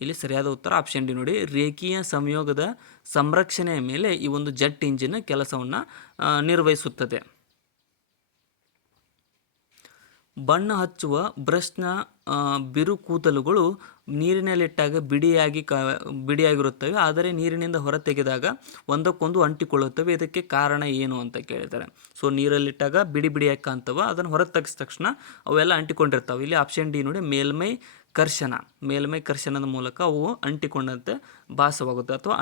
ಇಲ್ಲಿ ಸರಿಯಾದ ಉತ್ತರ ಆಪ್ಷನ್ ಡಿ ನೋಡಿ, ರೇಖೀಯ ಸಂಯೋಗದ ಸಂರಕ್ಷಣೆಯ ಮೇಲೆ ಈ ಒಂದು ಜೆಟ್ ಇಂಜಿನ್ ಕೆಲಸವನ್ನು ನಿರ್ವಹಿಸುತ್ತದೆ. ಬಣ್ಣ ಹಚ್ಚುವ ಬ್ರಷ್ನ ಬಿರುಕೂದಲುಗಳು ನೀರಿನಲ್ಲಿಟ್ಟಾಗ ಬಿಡಿಯಾಗಿರುತ್ತವೆ, ಆದರೆ ನೀರಿನಿಂದ ಹೊರತೆಗೆದಾಗ ಒಂದಕ್ಕೊಂದು ಅಂಟಿಕೊಳ್ಳುತ್ತವೆ. ಇದಕ್ಕೆ ಕಾರಣ ಏನು ಅಂತ ಕೇಳಿದ್ದಾರೆ. ಸೊ ನೀರಲ್ಲಿಟ್ಟಾಗ ಬಿಡಿಯಾಗಿ ಕಾಣ್ತವೆ, ಅದನ್ನು ಹೊರ ತೆಗೆದ ತಕ್ಷಣ ಅವೆಲ್ಲ ಅಂಟಿಕೊಂಡಿರ್ತವೆ. ಇಲ್ಲಿ ಆಪ್ಷನ್ ಡಿ ನೋಡಿ, ಮೇಲ್ಮೈ ಕರ್ಷಣದ ಮೂಲಕ ಅವು ಅಂಟಿಕೊಂಡಂತೆ ಭಾಸವಾಗುತ್ತೆ ಅಥವಾ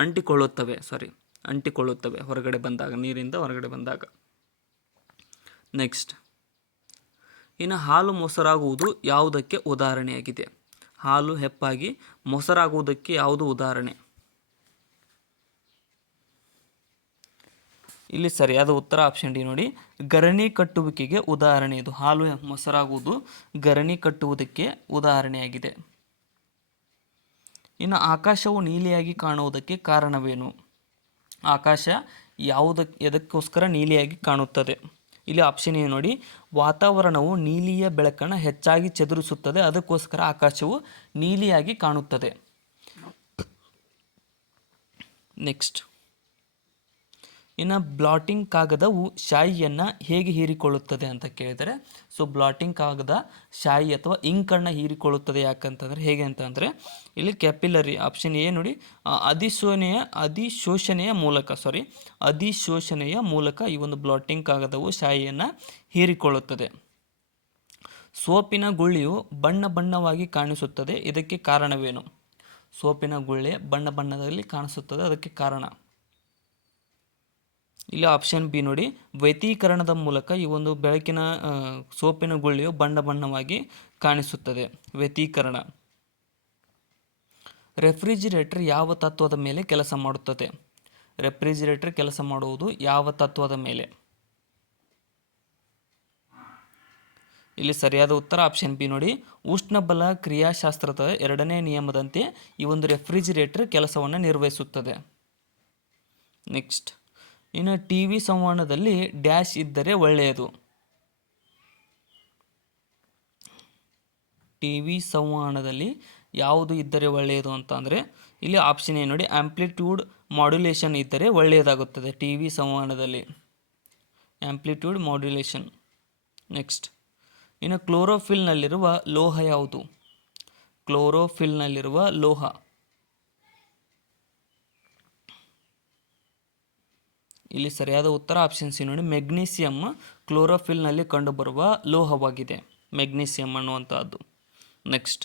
ಅಂಟಿಕೊಳ್ಳುತ್ತವೆ ಹೊರಗಡೆ ಬಂದಾಗ, ನೀರಿಂದ ಹೊರಗಡೆ ಬಂದಾಗ. ನೆಕ್ಸ್ಟ್, ಇನ್ನು ಹಾಲು ಮೊಸರಾಗುವುದು ಯಾವುದಕ್ಕೆ ಉದಾಹರಣೆಯಾಗಿದೆ? ಹಾಲು ಹೆಪ್ಪಾಗಿ ಮೊಸರಾಗುವುದಕ್ಕೆ ಯಾವುದು ಉದಾಹರಣೆ? ಇಲ್ಲಿ ಸರಿಯಾದ ಉತ್ತರ ಆಪ್ಷನ್ ಡಿ ನೋಡಿ, ಗರಣಿ ಕಟ್ಟುವಿಕೆಗೆ ಉದಾಹರಣೆ ಇದು. ಹಾಲು ಮೊಸರಾಗುವುದು ಗರಣಿ ಕಟ್ಟುವುದಕ್ಕೆ ಉದಾಹರಣೆಯಾಗಿದೆ. ಇನ್ನು ಆಕಾಶವು ನೀಲಿಯಾಗಿ ಕಾಣುವುದಕ್ಕೆ ಕಾರಣವೇನು? ಆಕಾಶ ಎದಕ್ಕೋಸ್ಕರ ನೀಲಿಯಾಗಿ ಕಾಣುತ್ತದೆ? ಇಲ್ಲಿ ಆಪ್ಷನ್ ಏನು ನೋಡಿ, ವಾತಾವರಣವು ನೀಲಿಯ ಬೆಳಕನ್ನು ಹೆಚ್ಚಾಗಿ ಚದುರಿಸುತ್ತದೆ, ಅದಕ್ಕೋಸ್ಕರ ಆಕಾಶವು ನೀಲಿಯಾಗಿ ಕಾಣುತ್ತದೆ. ನೆಕ್ಸ್ಟ್, ಇನ್ನು ಬ್ಲಾಟಿಂಗ್ ಕಾಗದವು ಶಾಯಿಯನ್ನು ಹೇಗೆ ಹೀರಿಕೊಳ್ಳುತ್ತದೆ ಅಂತ ಕೇಳಿದರೆ, ಸೊ ಬ್ಲಾಟಿಂಗ್ ಕಾಗದ ಶಾಯಿ ಅಥವಾ ಇಂಕನ್ನು ಹೀರಿಕೊಳ್ಳುತ್ತದೆ. ಯಾಕಂತಂದರೆ ಹೇಗೆ ಅಂತಂದರೆ ಇಲ್ಲಿ ಕ್ಯಾಪಿಲರಿ ಆಪ್ಷನ್ ಎ ನೋಡಿ, ಅಧಿಶೋಷಣೆಯ ಮೂಲಕ ಈ ಒಂದು ಬ್ಲಾಟಿಂಗ್ ಕಾಗದವು ಶಾಯಿಯನ್ನು ಹೀರಿಕೊಳ್ಳುತ್ತದೆ. ಸೋಪಿನ ಗುಳ್ಳೆಯು ಬಣ್ಣವಾಗಿ ಕಾಣಿಸುತ್ತದೆ, ಇದಕ್ಕೆ ಕಾರಣವೇನು? ಸೋಪಿನ ಗುಳ್ಳೆ ಬಣ್ಣದಲ್ಲಿ ಕಾಣಿಸುತ್ತದೆ, ಅದಕ್ಕೆ ಕಾರಣ? ಇಲ್ಲಿ ಆಪ್ಷನ್ ಬಿ ನೋಡಿ, ವ್ಯತೀಕರಣದ ಮೂಲಕ ಈ ಒಂದು ಬೆಳಕಿನ ಸೋಪಿನ ಗುಳ್ಳೆಯು ಬಣ್ಣವಾಗಿ ಕಾಣಿಸುತ್ತದೆ, ವ್ಯತೀಕರಣ. ರೆಫ್ರಿಜಿರೇಟರ್ ಯಾವ ತತ್ವದ ಮೇಲೆ ಕೆಲಸ ಮಾಡುತ್ತದೆ? ರೆಫ್ರಿಜಿರೇಟರ್ ಕೆಲಸ ಮಾಡುವುದು ಯಾವ ತತ್ವದ ಮೇಲೆ? ಇಲ್ಲಿ ಸರಿಯಾದ ಉತ್ತರ ಆಪ್ಷನ್ ಬಿ ನೋಡಿ, ಉಷ್ಣಬಲ ಕ್ರಿಯಾಶಾಸ್ತ್ರದ 2ನೇ ನಿಯಮದಂತೆ ಈ ಒಂದು ರೆಫ್ರಿಜಿರೇಟರ್ ಕೆಲಸವನ್ನು ನಿರ್ವಹಿಸುತ್ತದೆ. ನೆಕ್ಸ್ಟ್, ಇನ್ನು ಟಿವಿ ಸಂವಹನದಲ್ಲಿ ಡ್ಯಾಶ್ ಇದ್ದರೆ ಒಳ್ಳೆಯದು? ಟಿವಿ ಸಂವಹನದಲ್ಲಿ ಯಾವುದು ಇದ್ದರೆ ಒಳ್ಳೆಯದು ಅಂತ ಅಂದರೆ ಇಲ್ಲಿ ಆಪ್ಷನ್ ಏನು ನೋಡಿ, ಆಂಪ್ಲಿಟ್ಯೂಡ್ ಮಾಡ್ಯುಲೇಷನ್ ಇದ್ದರೆ ಒಳ್ಳೆಯದಾಗುತ್ತದೆ ಟಿವಿ ಸಂವಹನದಲ್ಲಿ, ಆಂಪ್ಲಿಟ್ಯೂಡ್ ಮಾಡ್ಯುಲೇಷನ್. ನೆಕ್ಸ್ಟ್, ಇನ್ನು ಕ್ಲೋರೋಫಿಲ್ನಲ್ಲಿರುವ ಲೋಹ ಯಾವುದು? ಕ್ಲೋರೋಫಿಲ್ನಲ್ಲಿರುವ ಲೋಹ ಇಲ್ಲಿ ಸರಿಯಾದ ಉತ್ತರ ಆಪ್ಷನ್ ಸಿ ನೋಡಿ, ಮೆಗ್ನೀಸಿಯಮ್ ಕ್ಲೋರೋಫಿಲ್ನಲ್ಲಿ ಕಂಡುಬರುವ ಲೋಹವಾಗಿದೆ, ಮೆಗ್ನೀಸಿಯಮ್ ಅನ್ನುವಂಥದ್ದು. ನೆಕ್ಸ್ಟ್,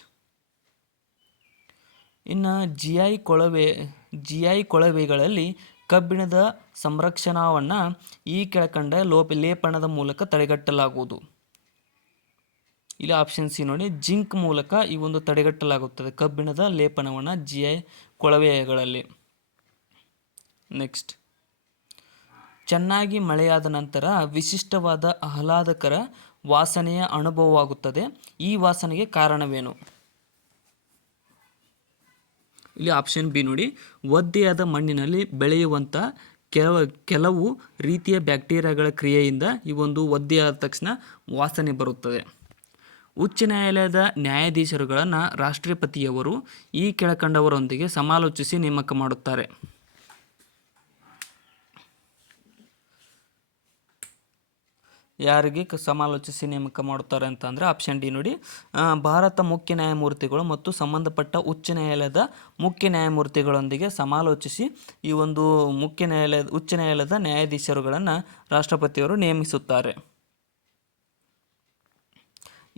ಇನ್ನು ಜಿಐ ಕೊಳವೆಗಳಲ್ಲಿ ಕಬ್ಬಿಣದ ಸಂರಕ್ಷಣಾವನ್ನು ಈ ಕೆಳಕಂಡ ಲೇಪನದ ಮೂಲಕ ತಡೆಗಟ್ಟಲಾಗುವುದು. ಇಲ್ಲಿ ಆಪ್ಷನ್ ಸಿ ನೋಡಿ, ಜಿಂಕ್ ಮೂಲಕ ಈ ಒಂದು ತಡೆಗಟ್ಟಲಾಗುತ್ತದೆ ಕಬ್ಬಿಣದ ಲೇಪನವನ್ನು ಜಿಐ ಕೊಳವೆಗಳಲ್ಲಿ. ನೆಕ್ಸ್ಟ್, ಚೆನ್ನಾಗಿ ಮಳೆಯಾದ ನಂತರ ವಿಶಿಷ್ಟವಾದ ಆಹ್ಲಾದಕರ ವಾಸನೆಯ ಅನುಭವವಾಗುತ್ತದೆ, ಈ ವಾಸನೆಗೆ ಕಾರಣವೇನು? ಇಲ್ಲಿ ಆಪ್ಷನ್ ಬಿ ನೋಡಿ, ಒದ್ದೆಯಾದ ಮಣ್ಣಿನಲ್ಲಿ ಬೆಳೆಯುವಂಥ ಕೆಲವು ರೀತಿಯ ಬ್ಯಾಕ್ಟೀರಿಯಾಗಳ ಕ್ರಿಯೆಯಿಂದ ಈ ಒಂದು ಒದ್ದೆಯಾದ ತಕ್ಷಣ ವಾಸನೆ ಬರುತ್ತದೆ. ಉಚ್ಚ ನ್ಯಾಯಾಲಯದ ನ್ಯಾಯಾಧೀಶರುಗಳನ್ನು ರಾಷ್ಟ್ರಪತಿಯವರು ಈ ಕೆಳಕಂಡವರೊಂದಿಗೆ ಸಮಾಲೋಚಿಸಿ ನೇಮಕ ಮಾಡುತ್ತಾರೆ. ಯಾರಿಗೆ ಸಮಾಲೋಚಿಸಿ ನೇಮಕ ಮಾಡುತ್ತಾರೆ ಅಂತಂದರೆ ಆಪ್ಷನ್ ಡಿ ನೋಡಿ, ಭಾರತ ಮುಖ್ಯ ನ್ಯಾಯಮೂರ್ತಿಗಳು ಮತ್ತು ಸಂಬಂಧಪಟ್ಟ ಉಚ್ಚ ನ್ಯಾಯಾಲಯದ ಮುಖ್ಯ ನ್ಯಾಯಮೂರ್ತಿಗಳೊಂದಿಗೆ ಸಮಾಲೋಚಿಸಿ ಈ ಒಂದು ಉಚ್ಚ ನ್ಯಾಯಾಲಯದ ನ್ಯಾಯಾಧೀಶರುಗಳನ್ನು ರಾಷ್ಟ್ರಪತಿಯವರು ನೇಮಿಸುತ್ತಾರೆ.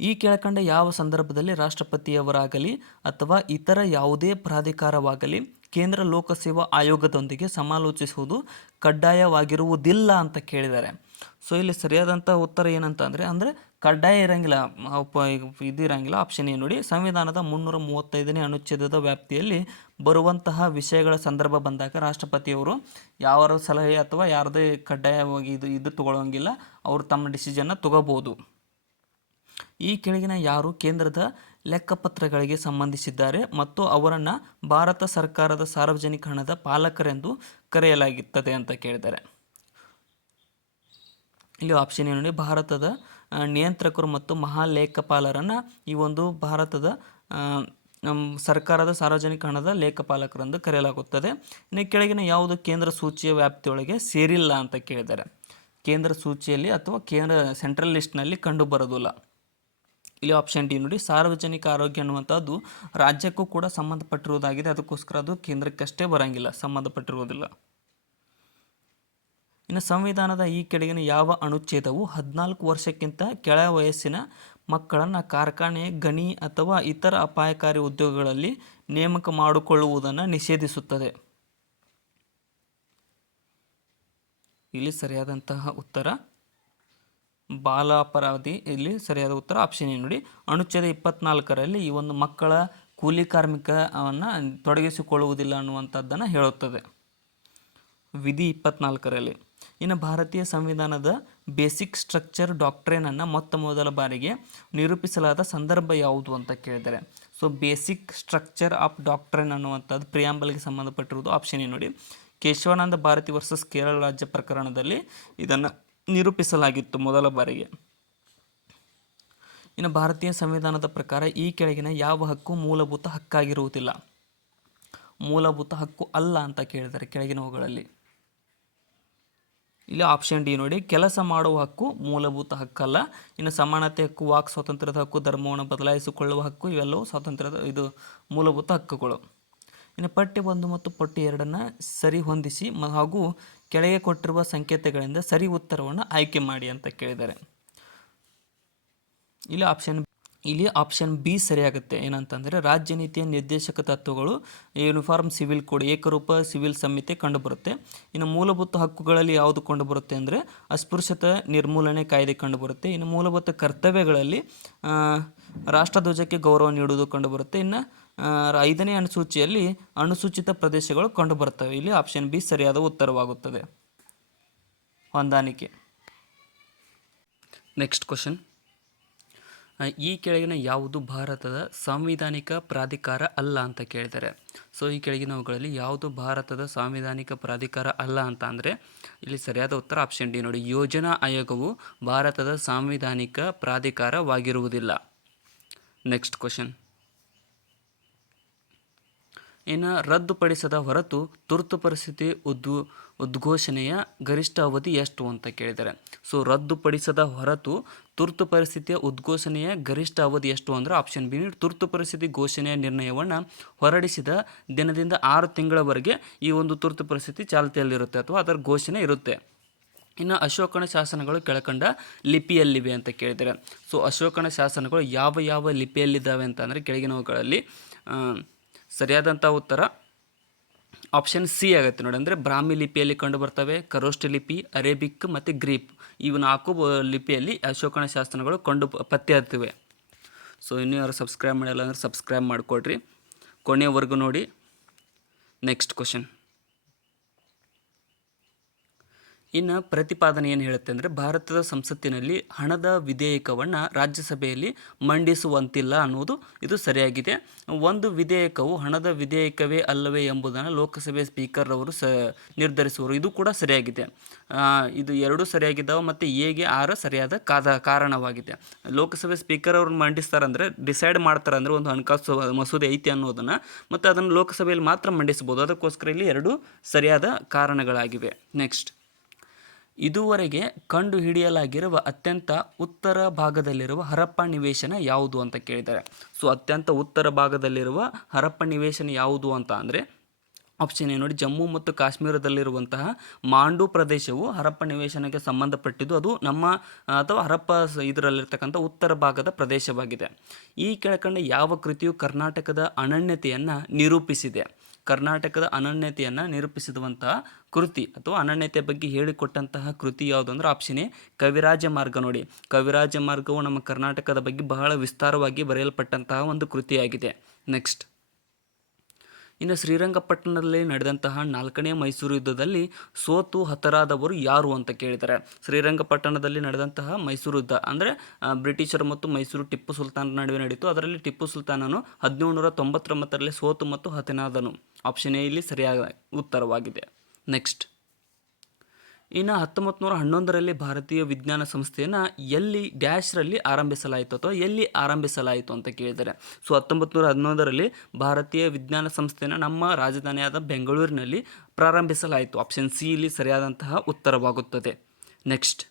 ಈ ಕೆಳಕಂಡ ಯಾವ ಸಂದರ್ಭದಲ್ಲಿ ರಾಷ್ಟ್ರಪತಿಯವರಾಗಲಿ ಅಥವಾ ಇತರ ಯಾವುದೇ ಪ್ರಾಧಿಕಾರವಾಗಲಿ ಕೇಂದ್ರ ಲೋಕಸೇವಾ ಆಯೋಗದೊಂದಿಗೆ ಸಮಾಲೋಚಿಸುವುದು ಕಡ್ಡಾಯವಾಗಿರುವುದಿಲ್ಲ ಅಂತ ಕೇಳಿದ್ದಾರೆ. ಸೊ ಇಲ್ಲಿ ಸರಿಯಾದಂಥ ಉತ್ತರ ಏನಂತ ಅಂದರೆ ಕಡ್ಡಾಯ ಇರೋಂಗಿಲ್ಲ, ಇದಿರಂಗಿಲ್ಲ. ಆಪ್ಷನ್ ಏನು ನೋಡಿ, ಸಂವಿಧಾನದ 335ನೇ ಅನುಚ್ಛೇದದ ವ್ಯಾಪ್ತಿಯಲ್ಲಿ ಬರುವಂತಹ ವಿಷಯಗಳ ಸಂದರ್ಭ ಬಂದಾಗ ರಾಷ್ಟ್ರಪತಿಯವರು ಯಾರ ಸಲಹೆ ಅಥವಾ ಯಾರದೇ ಕಡ್ಡಾಯವಾಗಿ ಇದು ತಗೊಳ್ಳೋಂಗಿಲ್ಲ, ಅವರು ತಮ್ಮ ಡಿಸಿಷನ್ನ ತಗೋಬೋದು. ಈ ಕೆಳಗಿನ ಯಾರು ಕೇಂದ್ರದ ಲೆಕ್ಕಪತ್ರಗಳಿಗೆ ಸಂಬಂಧಿಸಿದ್ದಾರೆ ಮತ್ತು ಅವರನ್ನು ಭಾರತ ಸರ್ಕಾರದ ಸಾರ್ವಜನಿಕ ಹಣದ ಪಾಲಕರೆಂದು ಕರೆಯಲಾಗುತ್ತದೆ ಅಂತ ಕೇಳಿದ್ದಾರೆ. ಇಲ್ಲಿ ಆಪ್ಷನ್ ಏನು ನೋಡಿ, ಭಾರತದ ನಿಯಂತ್ರಕರು ಮತ್ತು ಮಹಾಲೇಖಪಾಲರನ್ನು ಈ ಒಂದು ಭಾರತದ ಸರ್ಕಾರದ ಸಾರ್ವಜನಿಕ ಹಣದ ಲೇಖಪಾಲಕರೆಂದು ಕರೆಯಲಾಗುತ್ತದೆ. ಇನ್ನು ಕೆಳಗಿನ ಯಾವುದು ಕೇಂದ್ರ ಸೂಚಿಯ ವ್ಯಾಪ್ತಿಯೊಳಗೆ ಸೇರಿಲ್ಲ ಅಂತ ಕೇಳಿದ್ದಾರೆ. ಕೇಂದ್ರ ಸೂಚಿಯಲ್ಲಿ ಅಥವಾ ಕೇಂದ್ರ ಸೆಂಟ್ರಲ್ ಲಿಸ್ಟ್ನಲ್ಲಿ ಕಂಡು ಬರೋದಿಲ್ಲ. ಇಲ್ಲಿ ಆಪ್ಷನ್ ಡಿ ನೋಡಿ, ಸಾರ್ವಜನಿಕ ಆರೋಗ್ಯ ಅನ್ನುವಂಥದ್ದು ರಾಜ್ಯಕ್ಕೂ ಕೂಡ ಸಂಬಂಧಪಟ್ಟಿರುವುದಾಗಿದೆ, ಅದಕ್ಕೋಸ್ಕರ ಅದು ಕೇಂದ್ರಕ್ಕಷ್ಟೇ ಬರೋಂಗಿಲ್ಲ, ಸಂಬಂಧಪಟ್ಟಿರುವುದಿಲ್ಲ. ಇನ್ನು ಸಂವಿಧಾನದ ಈ ಕೆಳಗಿನ ಯಾವ ಅನುಚ್ಛೇದವು 14 ವರ್ಷಕ್ಕಿಂತ ಕೆಳ ವಯಸ್ಸಿನ ಮಕ್ಕಳನ್ನು ಕಾರ್ಖಾನೆ, ಗಣಿ ಅಥವಾ ಇತರ ಅಪಾಯಕಾರಿ ಉದ್ಯೋಗಗಳಲ್ಲಿ ನೇಮಕ ಮಾಡಿಕೊಳ್ಳುವುದನ್ನು ನಿಷೇಧಿಸುತ್ತದೆ? ಇಲ್ಲಿ ಸರಿಯಾದಂತಹ ಉತ್ತರ ಬಾಲ ಅಪರಾಧಿ. ಇಲ್ಲಿ ಸರಿಯಾದ ಉತ್ತರ ಆಪ್ಷನ್ ಏನು ನೋಡಿ, ಅನುಚ್ಛೇದ 24ರಲ್ಲಿ ಈ ಒಂದು ಮಕ್ಕಳ ಕೂಲಿ ಕಾರ್ಮಿಕವನ್ನು ತೊಡಗಿಸಿಕೊಳ್ಳುವುದಿಲ್ಲ ಅನ್ನುವಂಥದ್ದನ್ನು ಹೇಳುತ್ತದೆ, ವಿಧಿ 24ರಲ್ಲಿ. ಇನ್ನು ಭಾರತೀಯ ಸಂವಿಧಾನದ ಬೇಸಿಕ್ ಸ್ಟ್ರಕ್ಚರ್ ಡಾಕ್ಟ್ರೇನನ್ನು ಮೊತ್ತ ಮೊದಲ ಬಾರಿಗೆ ನಿರೂಪಿಸಲಾದ ಸಂದರ್ಭ ಯಾವುದು ಅಂತ ಕೇಳಿದ್ದಾರೆ. ಸೊ ಬೇಸಿಕ್ ಸ್ಟ್ರಕ್ಚರ್ ಆಫ್ ಡಾಕ್ಟ್ರೇನ್ ಅನ್ನುವಂಥದ್ದು ಪ್ರಿಯಾಂಬಲ್ಗೆ ಸಂಬಂಧಪಟ್ಟಿರುವುದು. ಆಪ್ಷನ್ ಏನು ನೋಡಿ, ಕೇಶವಾನಂದ ಭಾರತಿ ವರ್ಸಸ್ ಕೇರಳ ರಾಜ್ಯ ಪ್ರಕರಣದಲ್ಲಿ ಇದನ್ನು ನಿರೂಪಿಸಲಾಗಿತ್ತು ಮೊದಲ ಬಾರಿಗೆ. ಇನ್ನು ಭಾರತೀಯ ಸಂವಿಧಾನದ ಪ್ರಕಾರ ಈ ಕೆಳಗಿನ ಯಾವ ಹಕ್ಕು ಮೂಲಭೂತ ಹಕ್ಕಾಗಿರುವುದಿಲ್ಲ? ಮೂಲಭೂತ ಹಕ್ಕು ಅಲ್ಲ ಅಂತ ಕೇಳಿದ್ದಾರೆ ಕೆಳಗಿನವುಗಳಲ್ಲಿ. ಇಲ್ಲಿ ಆಪ್ಷನ್ ಡಿ ನೋಡಿ, ಕೆಲಸ ಮಾಡುವ ಹಕ್ಕು ಮೂಲಭೂತ ಹಕ್ಕಲ್ಲ. ಇನ್ನು ಸಮಾನತೆ ಹಕ್ಕು, ವಾಕ್ ಸ್ವಾತಂತ್ರ್ಯದ ಹಕ್ಕು, ಧರ್ಮವನ್ನು ಬದಲಾಯಿಸಿಕೊಳ್ಳುವ ಹಕ್ಕು ಇವೆಲ್ಲವೂ ಇದು ಮೂಲಭೂತ ಹಕ್ಕುಗಳು. ಇನ್ನು ಪಠ್ಯ 1 ಮತ್ತು ಪಠ್ಯ 2 ಸರಿ ಹೊಂದಿಸಿ ಹಾಗೂ ಕೆಳಗೆ ಕೊಟ್ಟಿರುವ ಸಂಕೇತಗಳಿಂದ ಸರಿ ಉತ್ತರವನ್ನು ಆಯ್ಕೆ ಮಾಡಿ ಅಂತ ಕೇಳಿದ್ದಾರೆ. ಇಲ್ಲಿ ಆಪ್ಷನ್ ಬಿ ಸರಿಯಾಗುತ್ತೆ. ಏನಂತಂದರೆ ರಾಜ್ಯ ನೀತಿಯ ನಿರ್ದೇಶಕ ತತ್ವಗಳು, ಯೂನಿಫಾರ್ಮ್ ಸಿವಿಲ್ ಕೋಡ್, ಏಕರೂಪ ಸಿವಿಲ್ ಸಂಹಿತೆ ಕಂಡುಬರುತ್ತೆ. ಇನ್ನು ಮೂಲಭೂತ ಹಕ್ಕುಗಳಲ್ಲಿ ಯಾವುದು ಕಂಡುಬರುತ್ತೆ ಅಂದರೆ ಅಸ್ಪೃಶ್ಯತೆ ನಿರ್ಮೂಲನೆ ಕಾಯ್ದೆ ಕಂಡುಬರುತ್ತೆ. ಇನ್ನು ಮೂಲಭೂತ ಕರ್ತವ್ಯಗಳಲ್ಲಿ ರಾಷ್ಟ್ರಧ್ವಜಕ್ಕೆ ಗೌರವ ನೀಡುವುದು ಕಂಡುಬರುತ್ತೆ. ಇನ್ನು 5ನೇ ಅನುಸೂಚಿಯಲ್ಲಿ ಅನುಸೂಚಿತ ಪ್ರದೇಶಗಳು ಕಂಡುಬರುತ್ತವೆ. ಇಲ್ಲಿ ಆಪ್ಷನ್ ಬಿ ಸರಿಯಾದ ಉತ್ತರವಾಗುತ್ತದೆ, ಹೊಂದಾಣಿಕೆ. ನೆಕ್ಸ್ಟ್ ಕ್ವಶನ್, ಈ ಕೆಳಗಿನ ಯಾವುದು ಭಾರತದ ಸಾಂವಿಧಾನಿಕ ಪ್ರಾಧಿಕಾರ ಅಲ್ಲ ಅಂತ ಕೇಳಿದ್ದಾರೆ. ಸೊ ಈ ಕೆಳಗಿನವುಗಳಲ್ಲಿ ಯಾವುದು ಭಾರತದ ಸಾಂವಿಧಾನಿಕ ಪ್ರಾಧಿಕಾರ ಅಲ್ಲ ಅಂತ ಅಂದರೆ ಇಲ್ಲಿ ಸರಿಯಾದ ಉತ್ತರ ಆಪ್ಷನ್ ಡಿ ನೋಡಿ, ಯೋಜನಾ ಆಯೋಗವು ಭಾರತದ ಸಾಂವಿಧಾನಿಕ ಪ್ರಾಧಿಕಾರವಾಗಿರುವುದಿಲ್ಲ. ನೆಕ್ಸ್ಟ್ ಕ್ವಶನ್, ಇನ್ನು ರದ್ದುಪಡಿಸದ ಹೊರತು ತುರ್ತು ಪರಿಸ್ಥಿತಿ ಉದ್ಘೋಷಣೆಯ ಗರಿಷ್ಠ ಅವಧಿ ಎಷ್ಟು ಅಂತ ಕೇಳಿದ್ದಾರೆ. ಸೊ ರದ್ದುಪಡಿಸದ ಹೊರತು ತುರ್ತು ಪರಿಸ್ಥಿತಿಯ ಉದ್ಘೋಷಣೆಯ ಗರಿಷ್ಠ ಅವಧಿ ಎಷ್ಟು ಅಂದರೆ ಆಪ್ಷನ್ ಬಿ. ತುರ್ತು ಪರಿಸ್ಥಿತಿ ಘೋಷಣೆಯ ನಿರ್ಣಯವನ್ನು ಹೊರಡಿಸಿದ ದಿನದಿಂದ 6 ತಿಂಗಳವರೆಗೆ ಈ ಒಂದು ತುರ್ತು ಪರಿಸ್ಥಿತಿ ಚಾಲ್ತಿಯಲ್ಲಿರುತ್ತೆ ಅಥವಾ ಅದರ ಘೋಷಣೆ ಇರುತ್ತೆ. ಇನ್ನು ಅಶೋಕನ ಶಾಸನಗಳು ಕೆಳಕಂಡ ಲಿಪಿಯಲ್ಲಿವೆ ಅಂತ ಕೇಳಿದ್ದಾರೆ. ಸೊ ಅಶೋಕನ ಶಾಸನಗಳು ಯಾವ ಯಾವ ಲಿಪಿಯಲ್ಲಿದ್ದಾವೆ ಅಂತ ಅಂದರೆ ಕೆಳಗಿನವುಗಳಲ್ಲಿ ಸರಿಯಾದಂಥ ಉತ್ತರ ಆಪ್ಷನ್ ಸಿ ಆಗುತ್ತೆ ನೋಡಿ. ಅಂದರೆ ಬ್ರಾಹ್ಮಿ ಲಿಪಿಯಲ್ಲಿ ಕಂಡು ಬರ್ತವೆ, ಖರೋಷ್ಠ ಲಿಪಿ, ಅರೇಬಿಕ್ ಮತ್ತು ಗ್ರೀಕ್. ಇವು 4 ಲಿಪಿಯಲ್ಲಿ ಅಶೋಕನ ಶಾಸನಗಳು ಪತ್ತೆ ಆಗ್ತಿವೆ. ಸೊ ಇನ್ನೂ ಯಾರು ಸಬ್ಸ್ಕ್ರೈಬ್ ಮಾಡಿಲ್ಲ ಅಂದರೆ ಸಬ್ಸ್ಕ್ರೈಬ್ ಮಾಡಿಕೊಡ್ರಿ, ಕೊನೆಯವರೆಗೂ ನೋಡಿ. Next question. ಇನ್ನು ಪ್ರತಿಪಾದನೆ ಏನು ಹೇಳುತ್ತೆ ಅಂದರೆ ಭಾರತದ ಸಂಸತ್ತಿನಲ್ಲಿ ಹಣದ ವಿಧೇಯಕವನ್ನು ರಾಜ್ಯಸಭೆಯಲ್ಲಿ ಮಂಡಿಸುವಂತಿಲ್ಲ ಅನ್ನೋದು ಇದು ಸರಿಯಾಗಿದೆ. ಒಂದು ವಿಧೇಯಕವು ಹಣದ ವಿಧೇಯಕವೇ ಅಲ್ಲವೇ ಎಂಬುದನ್ನು ಲೋಕಸಭೆ ಸ್ಪೀಕರ್ ಅವರು ನಿರ್ಧರಿಸುವರು. ಇದು ಕೂಡ ಸರಿಯಾಗಿದೆ. ಇದು ಎರಡೂ ಸರಿಯಾಗಿದ್ದಾವೆ ಮತ್ತು ಎಗೆ 6 ಸರಿಯಾದ ಕಾರಣವಾಗಿದೆ. ಲೋಕಸಭೆ ಸ್ಪೀಕರ್ ಅವರು ಮಂಡಿಸ್ತಾರಂದರೆ ಡಿಸೈಡ್ ಮಾಡ್ತಾರೆ ಅಂದರೆ ಒಂದು ಹಣಕಾಸು ಮಸೂದೆ ಐತಿ ಅನ್ನೋದನ್ನು, ಮತ್ತು ಅದನ್ನು ಲೋಕಸಭೆಯಲ್ಲಿ ಮಾತ್ರ ಮಂಡಿಸ್ಬೋದು. ಅದಕ್ಕೋಸ್ಕರ ಇಲ್ಲಿ 2 ಸರಿಯಾದ ಕಾರಣಗಳಾಗಿವೆ. ನೆಕ್ಸ್ಟ್. ಇದುವರೆಗೆ ಕಂಡುಹಿಡಿಯಲಾಗಿರುವ ಅತ್ಯಂತ ಉತ್ತರ ಭಾಗದಲ್ಲಿರುವ ಹರಪ್ಪ ನಿವೇಶನ ಯಾವುದು ಅಂತ ಕೇಳಿದ್ದಾರೆ. ಸೊ ಅತ್ಯಂತ ಉತ್ತರ ಭಾಗದಲ್ಲಿರುವ ಹರಪ್ಪ ನಿವೇಶನ ಯಾವುದು ಅಂತ ಅಂದರೆ ಆಪ್ಷನ್ ಏನು ನೋಡಿ. ಜಮ್ಮು ಮತ್ತು ಕಾಶ್ಮೀರದಲ್ಲಿರುವಂತಹ ಮಾಂಡು ಪ್ರದೇಶವು ಹರಪ್ಪ ನಿವೇಶನಕ್ಕೆ ಸಂಬಂಧಪಟ್ಟಿದ್ದು. ಅದು ನಮ್ಮ ಅಥವಾ ಹರಪ್ಪ ಇದರಲ್ಲಿರ್ತಕ್ಕಂಥ ಉತ್ತರ ಭಾಗದ ಪ್ರದೇಶವಾಗಿದೆ. ಈ ಕೆಳಕಂಡ ಯಾವ ಕೃತಿಯು ಕರ್ನಾಟಕದ ಅನನ್ಯತೆಯನ್ನು ನಿರೂಪಿಸಿದೆ? ಕರ್ನಾಟಕದ ಅನನ್ಯತೆಯನ್ನು ನಿರೂಪಿಸಿರುವಂತಹ ಕೃತಿ ಅಥವಾ ಅನನ್ಯತೆ ಬಗ್ಗೆ ಹೇಳಿಕೊಟ್ಟಂತಹ ಕೃತಿ ಯಾವುದು ಅಂದರೆ ಆಪ್ಷನ್ ಎ ಕವಿರಾಜ ಮಾರ್ಗ ನೋಡಿ. ಕವಿರಾಜ ಮಾರ್ಗವು ನಮ್ಮ ಕರ್ನಾಟಕದ ಬಗ್ಗೆ ಬಹಳ ವಿಸ್ತಾರವಾಗಿ ಬರೆಯಲ್ಪಟ್ಟಂತಹ ಒಂದು ಕೃತಿಯಾಗಿದೆ. ನೆಕ್ಸ್ಟ್. ಇನ್ನು ಶ್ರೀರಂಗಪಟ್ಟಣದಲ್ಲಿ ನಡೆದಂತಹ 4ನೇ ಮೈಸೂರು ಯುದ್ಧದಲ್ಲಿ ಸೋತು ಹತರಾದವರು ಯಾರು ಅಂತ ಕೇಳಿದ್ದಾರೆ. ಶ್ರೀರಂಗಪಟ್ಟಣದಲ್ಲಿ ನಡೆದಂತಹ ಮೈಸೂರು ಯುದ್ಧ ಅಂದರೆ ಬ್ರಿಟಿಷರು ಮತ್ತು ಮೈಸೂರು ಟಿಪ್ಪು ಸುಲ್ತಾನ್ ನಡುವೆ ನಡೀತು. ಅದರಲ್ಲಿ ಟಿಪ್ಪು ಸುಲ್ತಾನನು 1799ರಲ್ಲಿ ಸೋತು ಮತ್ತು ಹತನಾದನು. ಆಪ್ಷನ್ ಎ ಇಲ್ಲಿ ಸರಿಯಾದ ಉತ್ತರವಾಗಿದೆ. ನೆಕ್ಸ್ಟ್. ಇನ್ನು 1911ರಲ್ಲಿ ಭಾರತೀಯ ವಿಜ್ಞಾನ ಸಂಸ್ಥೆಯನ್ನು ಎಲ್ಲಿ ಡ್ಯಾಶ್ರಲ್ಲಿ ಆರಂಭಿಸಲಾಯಿತು ಅಥವಾ ಎಲ್ಲಿ ಆರಂಭಿಸಲಾಯಿತು ಅಂತ ಕೇಳಿದ್ದಾರೆ. ಸೊ 1911ರಲ್ಲಿ ಭಾರತೀಯ ವಿಜ್ಞಾನ ಸಂಸ್ಥೆಯನ್ನು ನಮ್ಮ ರಾಜಧಾನಿಯಾದ ಬೆಂಗಳೂರಿನಲ್ಲಿ ಪ್ರಾರಂಭಿಸಲಾಯಿತು. ಆಪ್ಷನ್ ಸಿ ಇಲ್ಲಿ ಸರಿಯಾದಂತಹ ಉತ್ತರವಾಗುತ್ತದೆ. ನೆಕ್ಸ್ಟ್.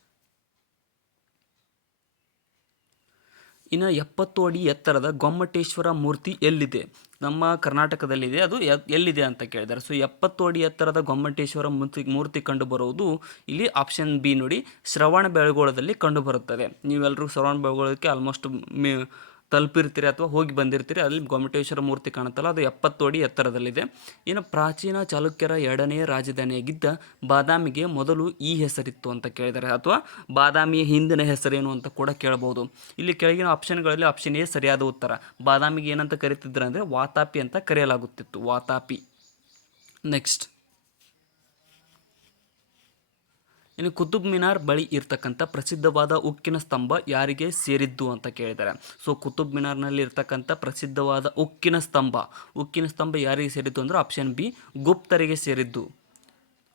ಇನ್ನು 70 ಅಡಿ ಎತ್ತರದ ಗೊಮ್ಮಟೇಶ್ವರ ಮೂರ್ತಿ ಎಲ್ಲಿದೆ? ನಮ್ಮ ಕರ್ನಾಟಕದಲ್ಲಿದೆ. ಅದು ಎಲ್ಲಿದೆ ಅಂತ ಕೇಳಿದ್ದಾರೆ. ಸೊ 70 ಅಡಿ ಎತ್ತರದ ಗೊಮ್ಮಟೇಶ್ವರ ಮೂರ್ತಿ ಕಂಡುಬರುವುದು ಇಲ್ಲಿ ಆಪ್ಷನ್ ಬಿ ನೋಡಿ, ಶ್ರವಣಬೆಳಗೊಳದಲ್ಲಿ ಕಂಡುಬರುತ್ತದೆ. ನೀವೆಲ್ಲರೂ ಶ್ರವಣಬೆಳಗೊಳಕ್ಕೆ ಆಲ್ಮೋಸ್ಟ್ ತಲುಪಿರ್ತೀರಿ ಅಥವಾ ಹೋಗಿ ಬಂದಿರ್ತೀರಿ. ಅಲ್ಲಿ ಗೊಮ್ಮಟೇಶ್ವರ ಮೂರ್ತಿ ಕಾಣುತ್ತಲ್ಲ, ಅದು 70 ಅಡಿ ಎತ್ತರದಲ್ಲಿದೆ. ಇನ್ನು ಪ್ರಾಚೀನ ಚಾಲುಕ್ಯರ 2ನೇ ರಾಜಧಾನಿಯಾಗಿದ್ದ ಬಾದಾಮಿಗೆ ಮೊದಲು ಈ ಹೆಸರಿತ್ತು ಅಂತ ಕೇಳಿದ್ದಾರೆ, ಅಥವಾ ಬಾದಾಮಿಯ ಹಿಂದಿನ ಹೆಸರೇನು ಅಂತ ಕೂಡ ಕೇಳಬಹುದು. ಇಲ್ಲಿ ಕೆಳಗಿನ ಆಪ್ಷನ್ಗಳಲ್ಲಿ ಆಪ್ಷನ್ ಎ ಸರಿಯಾದ ಉತ್ತರ. ಬಾದಾಮಿಗೆ ಏನಂತ ಕರೀತಿದ್ರು ಅಂದರೆ ವಾತಾಪಿ ಅಂತ ಕರೆಯಲಾಗುತ್ತಿತ್ತು. ವಾತಾಪಿ. ನೆಕ್ಸ್ಟ್. ಇನ್ನು ಕುತುಬ್ ಮಿನಾರ್ ಬಳಿ ಇರ್ತಕ್ಕಂಥ ಪ್ರಸಿದ್ಧವಾದ ಉಕ್ಕಿನ ಸ್ತಂಭ ಯಾರಿಗೆ ಸೇರಿದ್ದು ಅಂತ ಕೇಳಿದ್ದಾರೆ. ಸೊ ಕುತುಬ್ ಮಿನಾರ್ನಲ್ಲಿ ಇರ್ತಕ್ಕಂಥ ಪ್ರಸಿದ್ಧವಾದ ಉಕ್ಕಿನ ಸ್ತಂಭ ಯಾರಿಗೆ ಸೇರಿದ್ದು ಅಂದರೆ ಆಪ್ಷನ್ ಬಿ ಗುಪ್ತರಿಗೆ ಸೇರಿದ್ದು.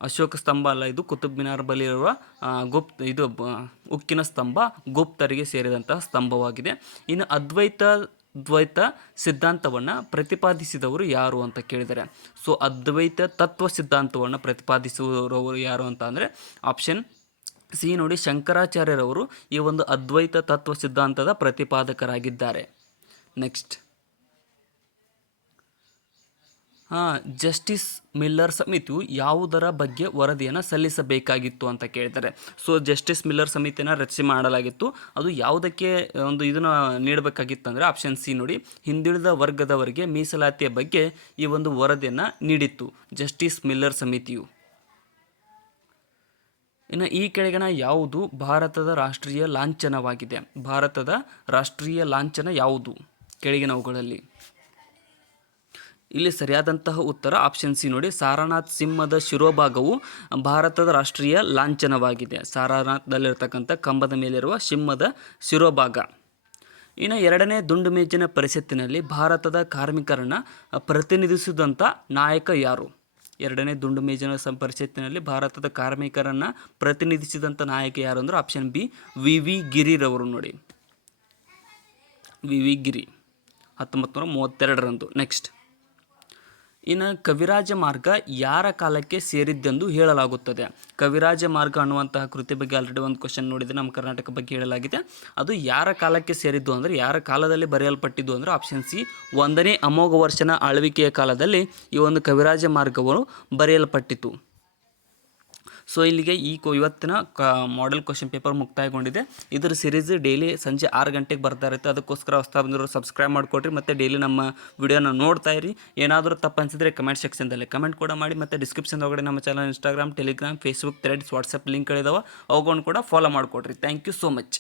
ಅಶೋಕ ಸ್ತಂಭ ಅಲ್ಲ, ಇದು ಕುತುಬ್ ಮಿನಾರ್ ಬಳಿ ಇರುವ ಉಕ್ಕಿನ ಸ್ತಂಭ ಗುಪ್ತರಿಗೆ ಸೇರಿದಂತಹ ಸ್ತಂಭವಾಗಿದೆ. ಇನ್ನು ದ್ವೈತ ಸಿದ್ಧಾಂತವನ್ನು ಪ್ರತಿಪಾದಿಸಿದವರು ಯಾರು ಅಂತ ಕೇಳಿದ್ದಾರೆ. ಸೊ ಅದ್ವೈತ ತತ್ವ ಸಿದ್ಧಾಂತವನ್ನು ಪ್ರತಿಪಾದಿಸುವವರು ಯಾರು ಅಂತ ಅಂದರೆ ಆಪ್ಷನ್ ಸಿ ನೋಡಿ, ಶಂಕರಾಚಾರ್ಯರವರು ಈ ಒಂದು ಅದ್ವೈತ ತತ್ವ ಸಿದ್ಧಾಂತದ ಪ್ರತಿಪಾದಕರಾಗಿದ್ದಾರೆ. ನೆಕ್ಸ್ಟ್. ಜಸ್ಟಿಸ್ ಮಿಲ್ಲರ್ ಸಮಿತಿಯು ಯಾವುದರ ಬಗ್ಗೆ ವರದಿಯನ್ನು ಸಲ್ಲಿಸಬೇಕಾಗಿತ್ತು ಅಂತ ಕೇಳ್ತಾರೆ. ಸೊ ಜಸ್ಟಿಸ್ ಮಿಲ್ಲರ್ ಸಮಿತಿಯನ್ನು ರಚನೆ ಮಾಡಲಾಗಿತ್ತು. ಅದು ಯಾವುದಕ್ಕೆ ಇದನ್ನು ನೀಡಬೇಕಾಗಿತ್ತು ಅಂದರೆ ಆಪ್ಷನ್ ಸಿ ನೋಡಿ, ಹಿಂದುಳಿದ ವರ್ಗದವರಿಗೆ ಮೀಸಲಾತಿಯ ಬಗ್ಗೆ ಈ ಒಂದು ವರದಿಯನ್ನು ನೀಡಿತ್ತು ಜಸ್ಟಿಸ್ ಮಿಲ್ಲರ್ ಸಮಿತಿಯು. ಇನ್ನು ಈ ಕೆಳಗಿನ ಯಾವುದು ಭಾರತದ ರಾಷ್ಟ್ರೀಯ ಲಾಂಛನವಾಗಿದೆ? ಭಾರತದ ರಾಷ್ಟ್ರೀಯ ಲಾಂಛನ ಯಾವುದು ಕೆಳಗಿನವುಗಳಲ್ಲಿ? ಇಲ್ಲಿ ಸರಿಯಾದಂತಹ ಉತ್ತರ ಆಪ್ಷನ್ ಸಿ ನೋಡಿ, ಸಾರನಾಥ್ ಸಿಂಹದ ಶಿರೋಭಾಗವು ಭಾರತದ ರಾಷ್ಟ್ರೀಯ ಲಾಂಛನವಾಗಿದೆ. ಸಾರನಾಥ್ದಲ್ಲಿರ್ತಕ್ಕಂಥ ಕಂಬದ ಮೇಲಿರುವ ಸಿಂಹದ ಶಿರೋಭಾಗ. ಇನ್ನು 2ನೇ ದುಂಡು ಮೇಜಿನ ಪರಿಷತ್ತಿನಲ್ಲಿ ಭಾರತದ ಕಾರ್ಮಿಕರನ್ನು ಪ್ರತಿನಿಧಿಸಿದಂಥ ನಾಯಕ ಯಾರು? 2ನೇ ದುಂಡು ಮೇಜಿನ ಪರಿಷತ್ತಿನಲ್ಲಿ ಭಾರತದ ಕಾರ್ಮಿಕರನ್ನು ಪ್ರತಿನಿಧಿಸಿದಂಥ ನಾಯಕ ಯಾರು ಅಂದರೆ ಆಪ್ಷನ್ ಬಿ ವಿ ವಿ ಗಿರಿರವರು ನೋಡಿ. ವಿ ವಿ ಗಿರಿ 1932ರಂದು. ನೆಕ್ಸ್ಟ್. ಇನ್ನು ಕವಿರಾಜ ಮಾರ್ಗ ಯಾರ ಕಾಲಕ್ಕೆ ಸೇರಿದ್ದೆಂದು ಹೇಳಲಾಗುತ್ತದೆ? ಕವಿರಾಜ ಮಾರ್ಗ ಅನ್ನುವಂತಹ ಕೃತಿ ಬಗ್ಗೆ ಆಲ್ರೆಡಿ ಒಂದು ಕ್ವಶನ್ ನೋಡಿದರೆ ನಮ್ಮ ಕರ್ನಾಟಕ ಬಗ್ಗೆ ಹೇಳಲಾಗಿದೆ. ಅದು ಯಾರ ಕಾಲಕ್ಕೆ ಸೇರಿದ್ದು ಅಂದರೆ, ಯಾರ ಕಾಲದಲ್ಲಿ ಬರೆಯಲ್ಪಟ್ಟಿದ್ದು ಅಂದರೆ ಆಪ್ಷನ್ ಸಿ, 1ನೇ ಅಮೋಘ ವರ್ಷನ ಆಳ್ವಿಕೆಯ ಕಾಲದಲ್ಲಿ ಈ ಒಂದು ಕವಿರಾಜ ಮಾರ್ಗವು ಬರೆಯಲ್ಪಟ್ಟಿತು. ಸೊ ಇಲ್ಲಿಗೆ ಇವತ್ತಿನ ಮಾಡೆಲ್ ಕ್ವಶನ್ ಪೇಪರ್ ಮುಕ್ತಾಯಗೊಂಡಿದೆ. ಇದರ ಸಿರೀಸ್ ಡೈಲಿ ಸಂಜೆ 6 ಗಂಟೆಗೆ ಬರ್ತಾ ಇರುತ್ತೆ. ಅದಕ್ಕೋಸ್ಕರ ಹೊಸಬಂದಿರೋರು ಸಬ್ಸ್ಕ್ರೈಬ್ ಮಾಡಿಕೊಡ್ರಿ ಮತ್ತು ಡೈಲಿ ನಮ್ಮ ವಿಡಿಯೋನ ನೋಡ್ತಾ ಇರಿ. ಏನಾದರೂ ತಪ್ಪು ಅನಿಸಿದ್ರೆ ಕಮೆಂಟ್ ಸೆಕ್ಷನ್ದಲ್ಲಿ ಕಮೆಂಟ್ ಕೂಡ ಮಾಡಿ. ಮತ್ತು ಡಿಸ್ಕ್ರಿಪ್ಷನ್ ಒಳಗಡೆ ನಮ್ಮ channel Instagram, Telegram, Facebook, Threads, WhatsApp ಲಿಂಕ್ಗಳಿದಾವೆ. ಅವುಗಳನ್ನು ಕೂಡ ಫಾಲೋ ಮಾಡಿಕೊಡ್ರಿ. Thank you so much.